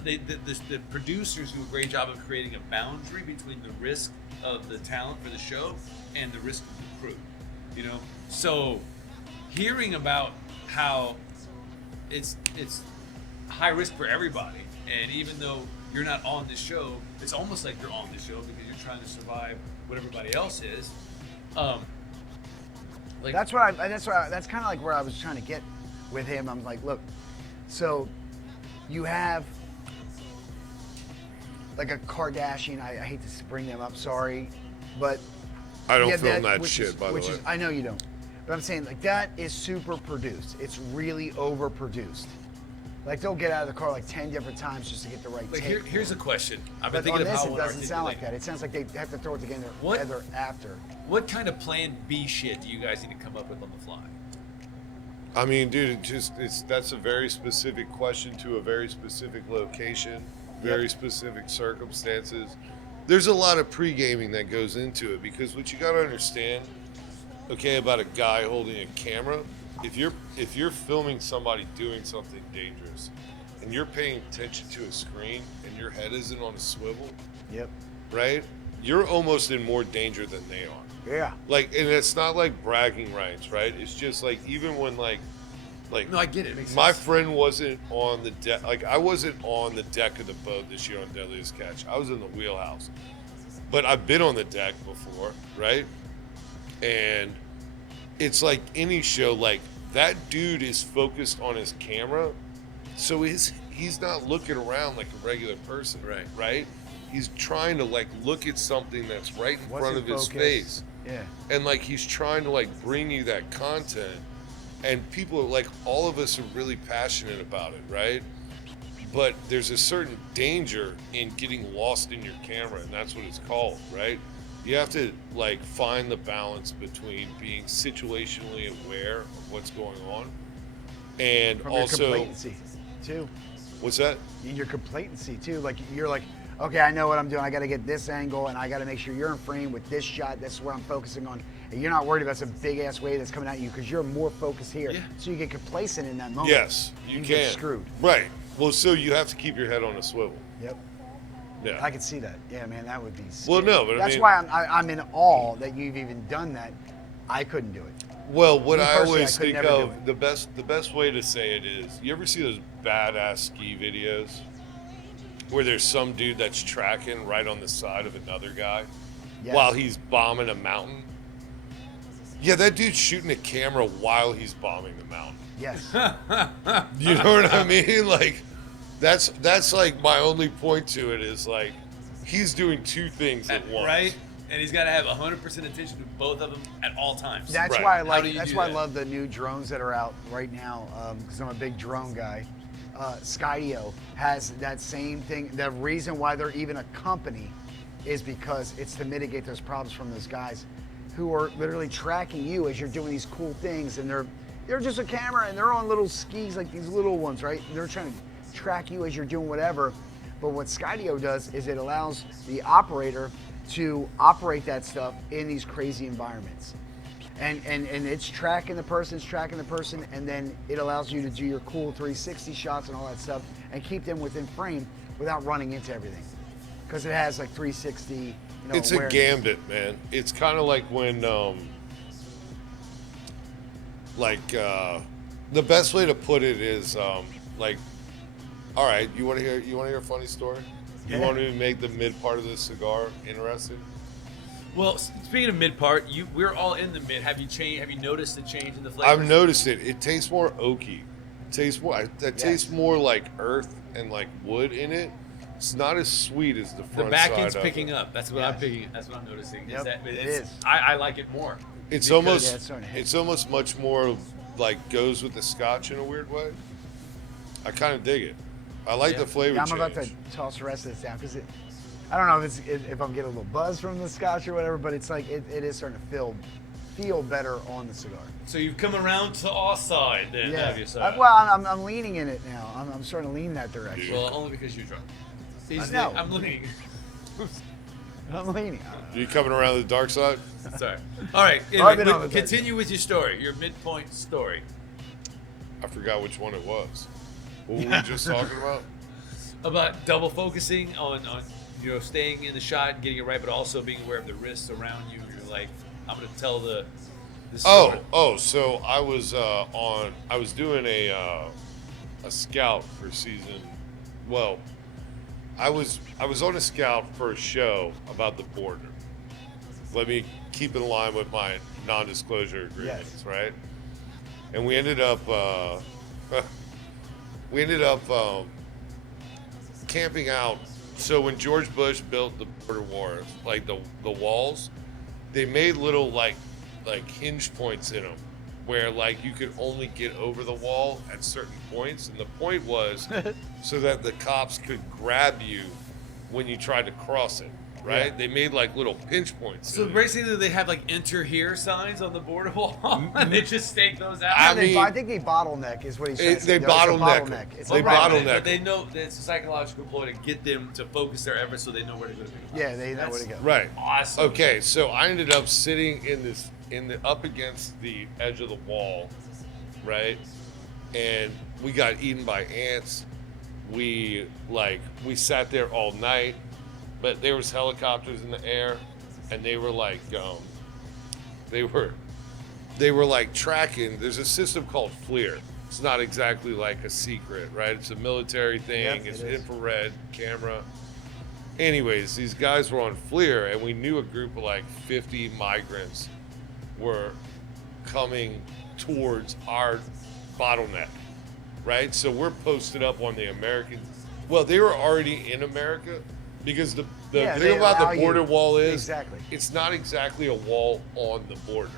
the producers do a great job of creating a boundary between the risk of the talent for the show and the risk of the crew. You know, so hearing about how it's high risk for everybody, and even though you're not on the show, it's almost like you're on the show because you're trying to survive what everybody else is. Like, That's kind of like where I was trying to get with him. I'm like, look, so you have like a Kardashian. I hate to bring them up, sorry, but I don't yeah, film that which shit, is, by the which way. is, I know you don't, but I'm saying like that is super produced. It's really overproduced. Like they'll get out of the car like 10 different times just to get the right like take. here's a question. I've been But on thinking of this, how I it want to doesn't sound like articulate. that. It sounds like they have to throw it together What? after. What kind of plan B shit do you guys need to come up with on the fly? I mean, dude, that's a very specific question to a very specific location. very specific circumstances. There's a lot of pre-gaming that goes into it because what you got to understand, okay, about a guy holding a camera, if you're filming somebody doing something dangerous and you're paying attention to a screen and your head isn't on a swivel, Yep. right? You're almost in more danger than they are. Yeah. Like, and it's not like bragging rights, right? It's just like even when like No, I get it. It makes my sense. friend wasn't on the deck. Like I wasn't on the deck of the boat this year on Deadliest Catch. I was in the wheelhouse, but I've been on the deck before, right? And it's like any show, like that dude is focused on his camera, so he's not looking around like a regular person, right? He's trying to like look at something that's right in front of his face. Yeah. And like he's trying to like bring you that content, and people are like, all of us are really passionate about it, right? But there's a certain danger in getting lost in your camera, and that's what it's called, right? You have to like find the balance between being situationally aware of what's going on and From your also complacency, too. what's that? In your complacency, too. Like, you're like, okay, I know what I'm doing. I got to get this angle, and I got to make sure you're in frame with this shot. That's what I'm focusing on. And you're not worried about some big-ass wave that's coming at you because you're more focused here. Yeah. So you get complacent in that moment. Yes, you can can. get screwed. Right. Well, so you have to keep your head on a swivel. Yep. Yeah. I could see that. Yeah, man, that would be Well, scary. no, but I that's mean- why I'm in awe that you've even done that. I couldn't do it. Well, what Me I personally, always I could think never do of, it. the best way to say it is, you ever see those badass ski videos where there's some dude that's tracking right on the side of another guy Yes. while he's bombing a mountain? Yeah, that dude's shooting a camera while he's bombing the mountain. Yes. You know what I mean? Like, that's like my only point to it is like, he's doing two things at once. Right? And he's got to have 100% attention to both of them at all times. That's Right. why I How like. do you That's do why I that? love the new drones that are out right now. Because I'm a big drone guy. Skydio has that same thing. The reason why they're even a company is because it's to mitigate those problems from those guys who are literally tracking you as you're doing these cool things, and they're just a camera and they're on little skis like these little ones, right? They're trying to track you as you're doing whatever. But what Skydio does is it allows the operator to operate that stuff in these crazy environments. And it's tracking the person, and then it allows you to do your cool 360 shots and all that stuff and keep them within frame without running into everything. Because it has like 360, you know, It's a awareness. gambit, man. It's kind of like when, the best way to put it is, like, all right, you want to hear a funny story? You Yeah. want me to make the mid part of this cigar interesting? Well, speaking of mid part, we're all in the mid. Have you noticed the change in the flavor? I've noticed it. It tastes more oaky. It tastes more like earth and like wood in it. It's not as sweet as the The front back side end's of picking it. up. That's what I'm picking. That's what I'm noticing. Yep, it it's- is. I like it more. It's Because- almost Yeah, it's starting to hit. it's almost much more like goes with the scotch in a weird way. I kind of dig it. I like Yeah. the flavor Yeah, I'm change. about to toss the rest of this down because I don't know if I'm getting a little buzz from the scotch or whatever, but it's like it is starting to feel better on the cigar. So you've come around to our side then, have you, sir? Well, I'm leaning in it now. I'm starting to lean that direction. Well, only because you're drunk. He's No. I'm leaning. I'm leaning. You coming around the dark side? Sorry. All right. I've been Anyway, on the continue with your story, your midpoint story. I forgot which one it was. What were we just talking about? About double focusing on staying in the shot and getting it right, but also being aware of the risks around you. You're like, I'm going to tell the story. So I was doing a scout for season. Well, I was on a scout for a show about the border. Let me keep in line with my non-disclosure agreements, right? And we ended up camping out. So when George Bush built the border wall, like the walls, they made little like hinge points in them where like you could only get over the wall at certain points, and the point was so that the cops could grab you when you tried to cross it. right? Yeah. They made like little pinch points. So in it. basically, they have like "Enter here" signs on the border wall, and they just stake those out. I Yeah, mean- I think they bottleneck is what he's trying to say. They No, it's a bottleneck 'em. bottleneck. It's They a bottleneck. But they know that it's a psychological ploy to get them to focus their efforts, so they know where to go. Yeah, they know where to go. Right. Awesome. Okay, so I ended up sitting up against the edge of the wall, right? And we got eaten by ants. We sat there all night, but there was helicopters in the air, and they were like, they were like tracking. There's a system called FLIR. It's not exactly like a secret, right? It's a military thing. Yep, It's it an is. infrared camera. Anyways, these guys were on FLIR, and we knew a group of like 50 migrants were coming towards our bottleneck, right? So we're posted up on the American. Well, they were already in America because the Yeah, thing they about allow the border you- wall is Exactly. it's not exactly a wall on the border,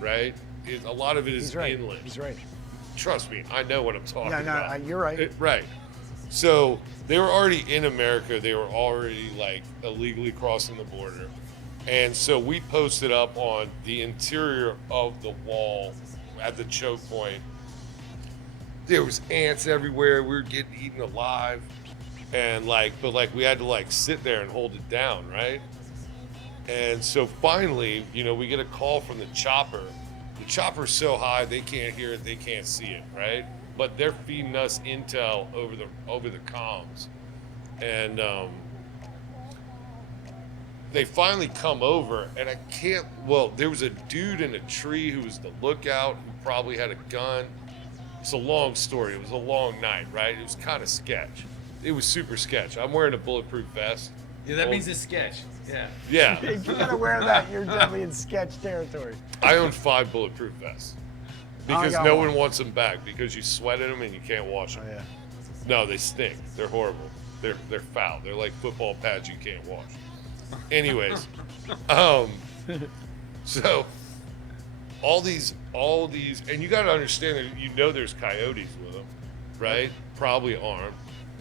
right? A lot of it is He's right. inland. He's right. Trust me, I know what I'm talking No, about. you're right. Right. So they were already in America. They were already like illegally crossing the border. And so we posted up on the interior of the wall at the choke point. There was ants everywhere. We were getting eaten alive. And but we had to sit there and hold it down, right? And so finally, we get a call from the chopper. The chopper's so high they can't hear it, they can't see it, right? But they're feeding us intel over the comms, and they finally come over, and I can't. Well, there was a dude in a tree who was the lookout who probably had a gun. It's a long story. It was a long night, right? It was kind of sketch. It was super sketch. I'm wearing a bulletproof vest. Yeah, that means it's sketch. Yeah. Yeah, You gotta wear that. You're definitely in sketch territory. I own 5 bulletproof vests because got no one. one wants them back because you sweat in them and you can't wash Oh them. yeah. No, they stink. They're horrible. They're foul. They're like football pads you can't wash. Anyways, so all these, and you got to understand that there's coyotes with them, right? Probably armed.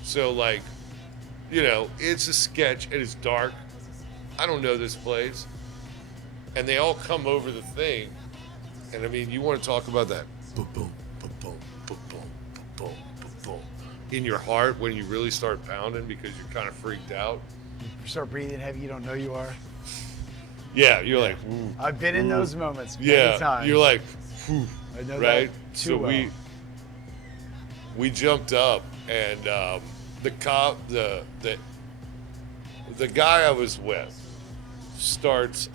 So it's a sketch. It is dark. I don't know this place, and they all come over the thing, and I mean, you want to talk about that boom, boom, boom, boom, boom, boom, boom, boom, boom, in your heart when you really start pounding because you're kind of freaked out. You start breathing heavy. You don't know you are. Yeah, you're like, ooh, I've been in those moments many yeah, times. you're like, whew, I know right? that So too well. we jumped up, and the cop, the guy I was with, starts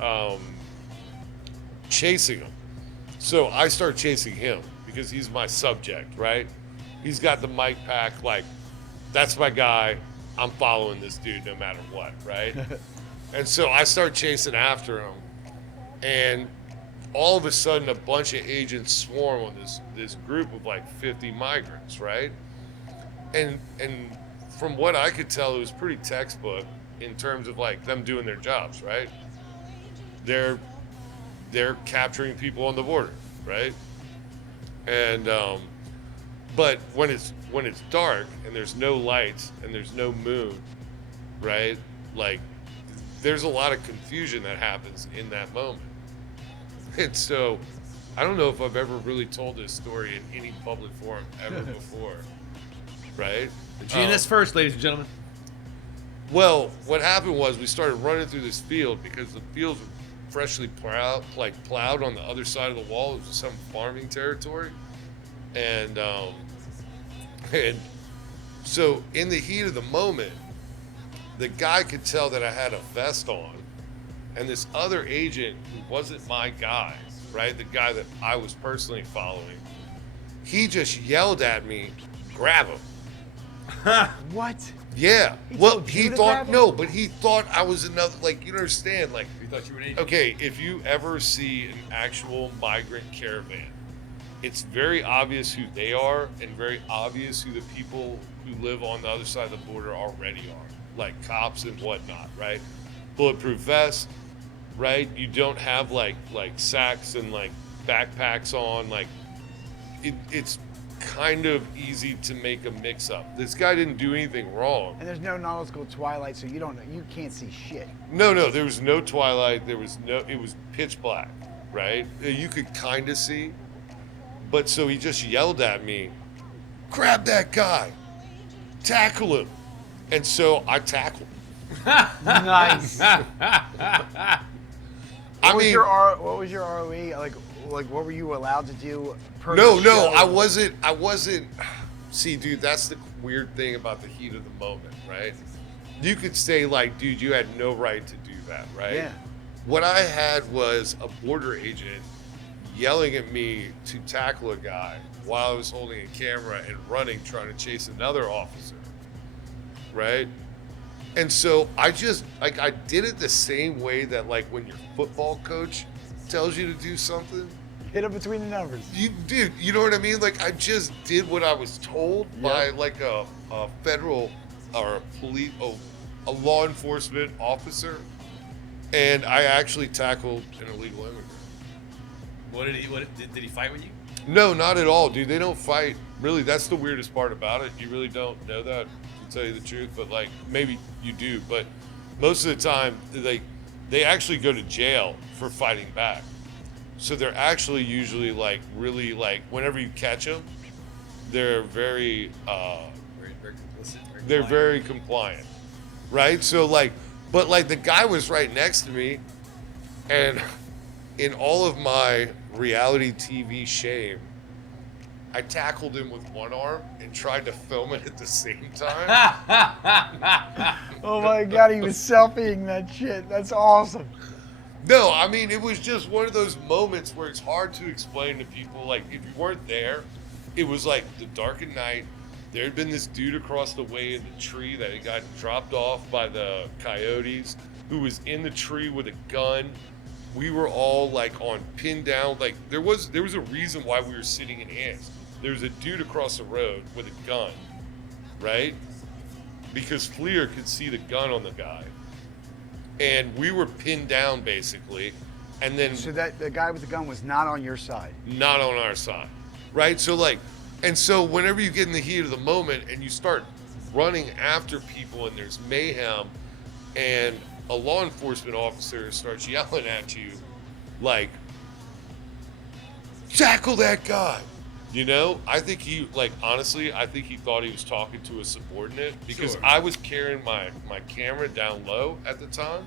chasing him. So I start chasing him because he's my subject, right? He's got the mic pack, that's my guy. I'm following this dude no matter what, right? And so I start chasing after him, and all of a sudden a bunch of agents swarm on this group of 50 migrants, right? And from what I could tell, it was pretty textbook in terms of them doing their jobs, right? They're capturing people on the border, right? And but when it's dark and there's no lights and there's no moon, right? There's a lot of confusion that happens in that moment. And so I don't know if I've ever really told this story in any public forum ever before, right? GNS first, ladies and gentlemen. Well, what happened was we started running through this field because the fields were freshly plowed on the other side of the wall. It was some farming territory. And so in the heat of the moment, the guy could tell that I had a vest on, and this other agent who wasn't my guy, right, the guy that I was personally following, he just yelled at me, "Grab him." What? Yeah. He Well, told you he to thought grab him? no, but he thought I was another. You understand? You thought you were an agent. Okay, if you ever see an actual migrant caravan, it's very obvious who they are and very obvious who the people who live on the other side of the border already are, like cops and whatnot, right? Bulletproof vests, right? You don't have like sacks and backpacks on, it's kind of easy to make a mix-up. This guy didn't do anything wrong. And there's no nautical twilight, so you can't see shit. No, there was no twilight. It was pitch black, right? You could kind of see. But so he just yelled at me, grab that guy, tackle him. And so I tackled him. Nice. What was your ROE? Like what were you allowed to do per No, show? I wasn't. See, dude, that's the weird thing about the heat of the moment, right? You could say, like, dude, you had no right to do that, right? Yeah. What I had was a border agent yelling at me to tackle a guy while I was holding a camera and running, trying to chase another officer, right? And so I just, like, I did it the same way that, like, when your football coach tells you to do something, Hit him between the numbers. Dude, you know what I mean? Like, I just did what I was told by, like, a federal or a police, a law enforcement officer, and I actually tackled an illegal immigrant. Did he fight with you? No, not at all, dude. They don't fight. Really, that's the weirdest part about it. You really don't know that, to tell you the truth, but, like, maybe you do. But most of the time, they actually go to jail for fighting back. So they're actually usually, like, really, like, whenever you catch them, they're very Very complicit. they're very compliant, right? So, like, but, like, the guy was right next to me, and in all of my reality TV shame, I tackled him with one arm and tried to film it at the same time. Oh my God, he was selfieing that shit. That's awesome. No, I mean, it was just one of those moments where it's hard to explain to people. Like, if you weren't there, it was like the darkened night. There had been this dude across the way in the tree that had gotten dropped off by the coyotes, who was in the tree with a gun. We were all, like, on pinned down. Like, there was a reason why we were sitting in ants. There was a dude across the road with a gun, right? Because Fleer could see the gun on the guy. And we were pinned down, basically, and then So that the guy with the gun was not on your side. not on our side, right? So, like, and so whenever you get in the heat of the moment and you start running after people and there's mayhem, and a law enforcement officer starts yelling at you, like, tackle that guy. You know, I think he, like, honestly, I think he thought he was talking to a subordinate, because Sure. I was carrying my camera down low at the time,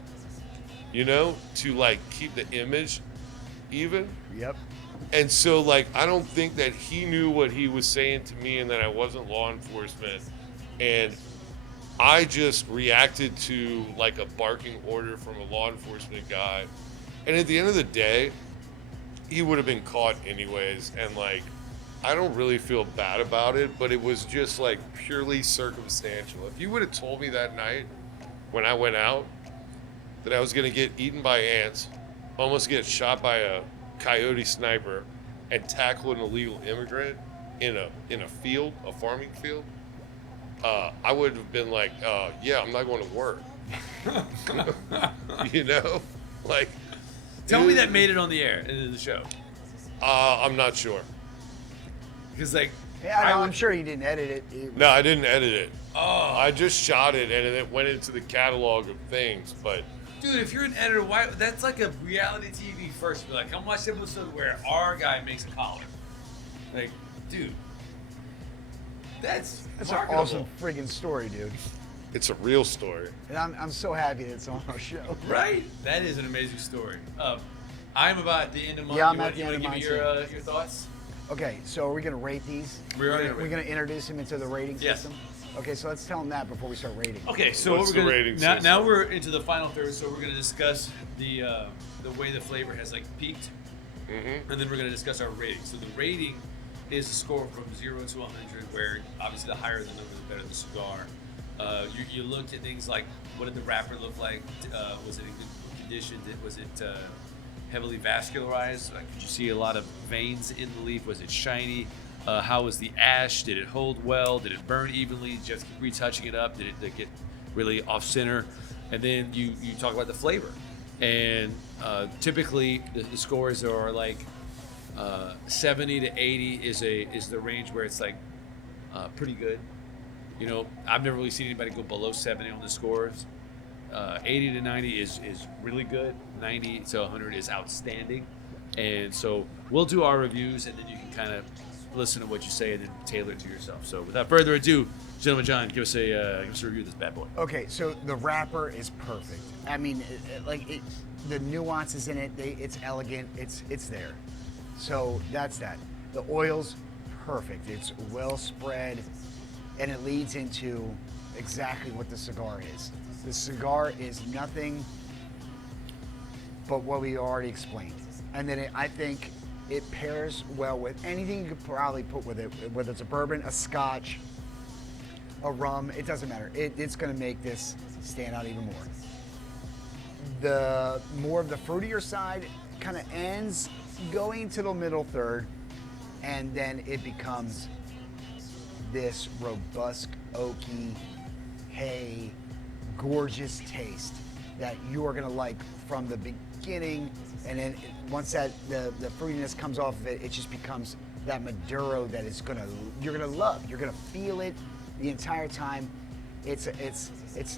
you know, to, like, keep the image even. Yep. And so, like, I don't think that he knew what he was saying to me and that I wasn't law enforcement. And I just reacted to, like, a barking order from a law enforcement guy. And at the end of the day, he would have been caught anyways. And, like, I don't really feel bad about it, but it was just, like, purely circumstantial. If you would have told me that night when I went out that I was going to get eaten by ants, almost get shot by a coyote sniper, and tackle an illegal immigrant in a field, a farming field, I would have been like, yeah, I'm not going to work. You know? Like, Tell me that made it on the air in the show. I'm not sure. Because, like, Yeah, I'm sure he didn't edit it. No, I didn't edit it. oh, I just shot it, and it went into the catalog of things. But dude, if you're an editor, why? That's like a reality TV first. Be like, come watch the episode where our guy makes a collar. Like, dude, that's That's marketable. an awesome friggin' story, dude. it's a real story. And I'm so happy it's on our show. Right? That is an amazing story. I'm about at the end of mine. Yeah, I'm you at want, the you end want of to give me mine, your thoughts? Okay, so are we gonna rate these? We are gonna We're rate. gonna introduce him into the rating Yes. system. Okay, so let's tell him that before we start rating. Okay, so What's what we're the gonna rating now, system? now we're into the final third. So we're gonna discuss the way the flavor has, like, peaked, Mm-hmm. and then we're gonna discuss our rating. So the rating is a score from 0 to 100, where obviously the higher the number, the better the cigar. You looked at things like, what did the wrapper look like? Was it in good condition? Was it heavily vascularized? Could you see a lot of veins in the leaf? Was it shiny? How was the ash? Did it hold well? Did it burn evenly? Did you have to keep retouching it up? Did it get really off center? And then you talk about the flavor. And typically the scores are like 70 to 80 is the range where it's like pretty good. You know, I've never really seen anybody go below 70 on the scores. 80 to 90 is really good. 90 to 100 is outstanding. And so we'll do our reviews, and then you can kind of listen to what you say and then tailor it to yourself. So without further ado, Gentleman John, give us a review of this bad boy. Okay, so the wrapper is perfect. I mean, the nuances in it, it's elegant. It's there. So that's that. The oil's perfect. It's well spread, and it leads into exactly what the cigar is. The cigar is nothing but what we already explained. And then I think it pairs well with anything you could probably put with it, whether it's a bourbon, a scotch, a rum, it doesn't matter. It's gonna make this stand out even more. The more of the fruitier side kind of ends going to the middle third, and then it becomes this robust, oaky, hay, gorgeous taste that you are gonna like from the beginning, and then once that the fruitiness comes off of it, it just becomes that Maduro that you're gonna love. You're gonna feel it the entire time. It's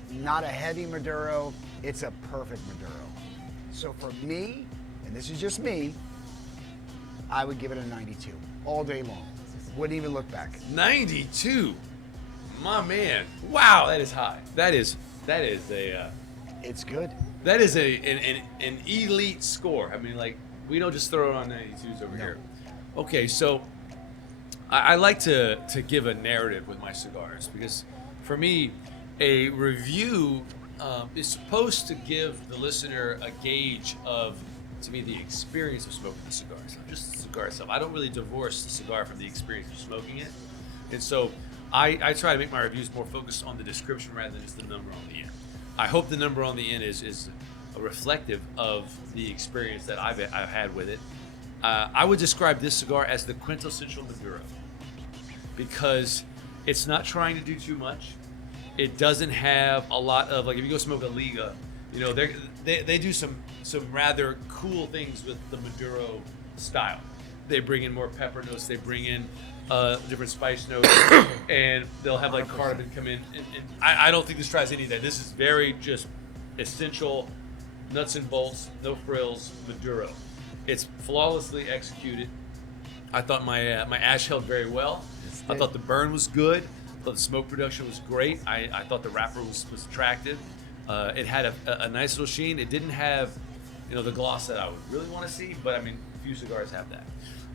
not a heavy Maduro. It's a perfect Maduro. So for me, and this is just me, I would give it a 92 all day long. Wouldn't even look back. 92, my man. Wow, that is high. That is a. It's good. That is an elite score. I mean, like, we don't just throw it on 92s over here. Okay, so I like to give a narrative with my cigars, because for me, a review is supposed to give the listener a gauge of, to me, the experience of smoking the cigars, not just the cigar itself. I don't really divorce the cigar from the experience of smoking it. And so I try to make my reviews more focused on the description rather than just the number on the end. I hope the number on the end is reflective of the experience that I've had with it. I would describe this cigar as the quintessential Maduro, because it's not trying to do too much. It doesn't have a lot of, like, if you go smoke a Liga, you know, they do some rather cool things with the Maduro style. They bring in more pepper notes. They bring in different spice notes, and they'll have like cardamom come in. And I don't think this tries any of that. This is very just essential, nuts and bolts, no frills Maduro. It's flawlessly executed. I thought my ash held very well. I thought the burn was good. I thought the smoke production was great. I thought the wrapper was attractive. It had a nice little sheen. It didn't have, you know, the gloss that I would really want to see, but I mean, few cigars have that.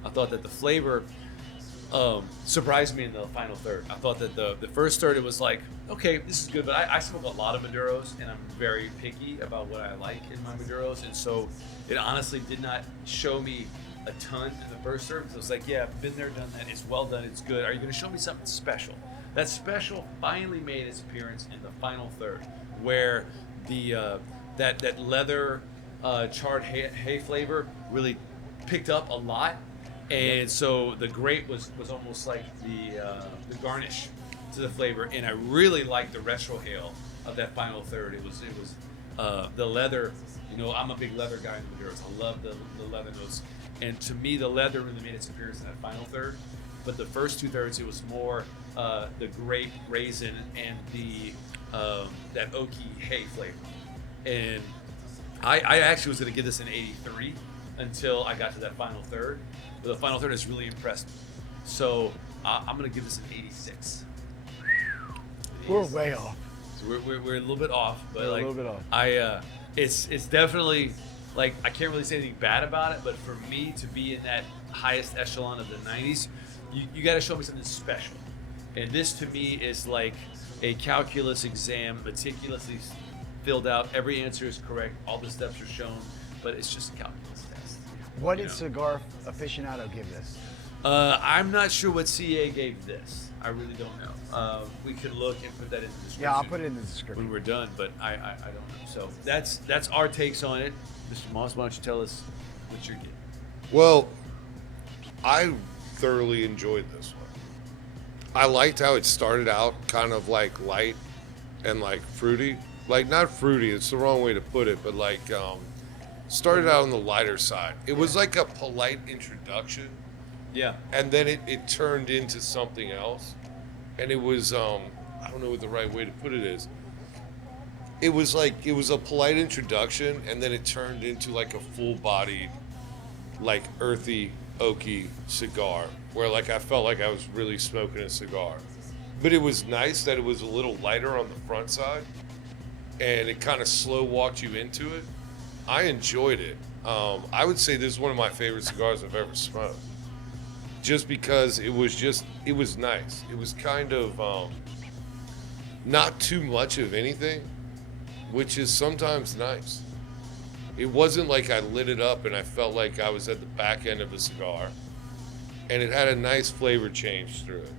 I thought that the flavor surprised me in the final third. I thought that the first third, it was like, okay, this is good, but I smoke a lot of Maduros, and I'm very picky about what I like in my Maduros, and so it honestly did not show me a ton in the first third, because I was like, yeah, I've been there, done that, it's well done, it's good. Are you going to show me something special? That special finally made its appearance in the final third, where the that leather charred hay flavor really picked up a lot. And so the grape was almost like the garnish to the flavor, and I really liked the retrohale of that final third. It was the leather. You know, I'm a big leather guy in the Maduros. I love the leather notes, and to me, the leather really made its appearance in that final third. But the first two thirds, it was more the grape, raisin, and the that oaky hay flavor. And I actually was going to give this an 83 until I got to that final third. But the final third has really impressed me. So I'm going to give this an 86. We're way off. So we're a little bit off, but We're like a little bit off. It's definitely, like, I can't really say anything bad about it, but for me to be in that highest echelon of the 90s, you got to show me something special. And this to me is like a calculus exam, meticulously filled out. Every answer is correct. All the steps are shown, but it's just a calculus test. What did Cigar Aficionado give this? I'm not sure what CA gave this. I really don't know. We could look and put that in the description. Yeah, I'll put it in the description when we're done, but I don't know. So that's our takes on it. Mr. Moss, why don't you tell us what you're getting? Well, I thoroughly enjoyed this one. I liked how it started out kind of like light and like fruity. Like, not fruity, it's the wrong way to put it, but like started out on the lighter side. It was like a polite introduction, Yeah. and then it turned into something else. And it was, I don't know what the right way to put it is. It was a polite introduction, and then it turned into like a full-bodied, like earthy, oaky cigar, where like I felt like I was really smoking a cigar. But it was nice that it was a little lighter on the front side, and it kind of slow walked you into it. I enjoyed it. I would say this is one of my favorite cigars I've ever smoked. Just because it was nice. It was kind of not too much of anything, which is sometimes nice. It wasn't like I lit it up and I felt like I was at the back end of a cigar, and it had a nice flavor change through it.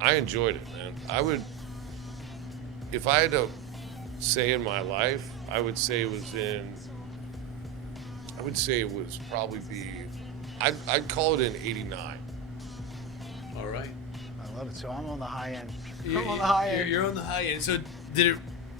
I enjoyed it, man. If I had to say in my life, I would say it was probably I'd call it an 89. All right. I love it. So I'm on the high end. I'm on the high end. You're on the high end. So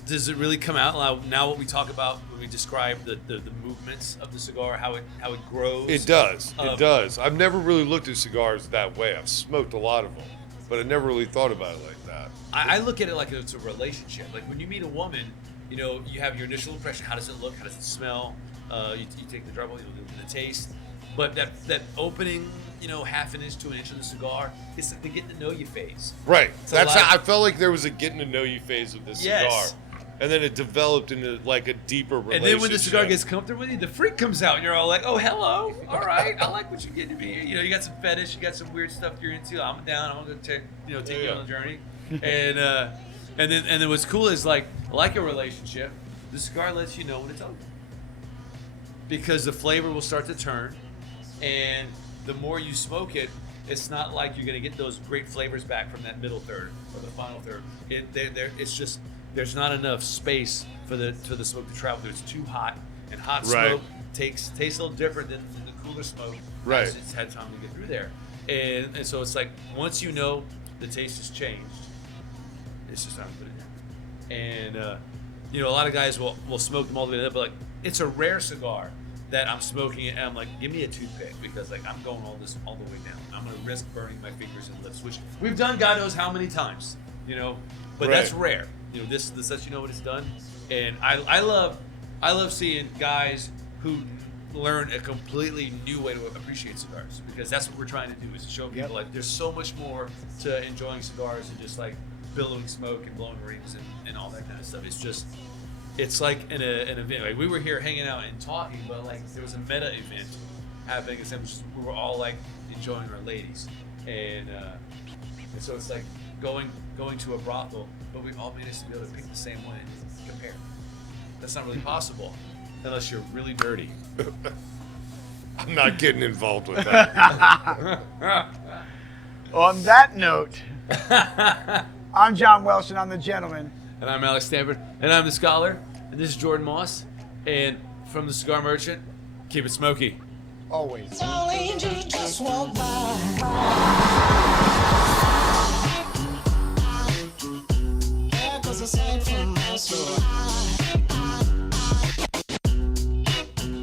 does it really come out now what we talk about when we describe the movements of the cigar, how it grows? It does. It does. I've never really looked at cigars that way. I've smoked a lot of them, but I never really thought about it like that. I look at it like it's a relationship. Like when you meet a woman, you know, you have your initial impression. How does it look? How does it smell? You take the drop, you do the taste. But that opening, you know, half an inch to an inch of the cigar, it's like the getting to know you phase. Right. It's That's how I felt like there was a getting to know you phase of this cigar. Yes. And then it developed into like a deeper relationship. And then when the cigar gets comfortable with you, the freak comes out, and you're all like, "Oh, hello, all right, I like what you're getting to be here." You know, you got some fetish, you got some weird stuff you're into. I'm down. I'm gonna take you on the journey. And then what's cool is like a relationship, the cigar lets you know when it's over, because the flavor will start to turn, and the more you smoke it, it's not like you're gonna get those great flavors back from that middle third or the final third. It's just there's not enough space for the smoke to travel through. It's too hot, and hot smoke tastes a little different than the cooler smoke. Right. As it's had time to get through there, and so it's like once you know the taste has changed, it's just time to put it in. And you know, a lot of guys will smoke them all the way up, but like it's a rare cigar that I'm smoking it and I'm like, give me a toothpick, because like I'm going all the way down. I'm gonna risk burning my fingers and lips, which we've done God knows how many times, you know. But that's rare. You know, this lets you know what it's done. And I love seeing guys who learn a completely new way to appreciate cigars, because that's what we're trying to do, is to show people like there's so much more to enjoying cigars than just like billowing smoke and blowing rings and all that kind of stuff. It's like an event. Like we were here hanging out and talking, but like there was a meta event happening, and we were all like enjoying our ladies, and so it's like going to a brothel, but we all managed to be able to pick the same one and compare. That's not really possible unless you're really dirty. I'm not getting involved with that. On that note, I'm John Welsh, and I'm the gentleman. And I'm Alex Stanford, and I'm the scholar, and this is Jordan Moss, and from the Cigar Merchant, keep it smoky. Always. Tall angels just walk by. Yeah, 'cause aside from my soul,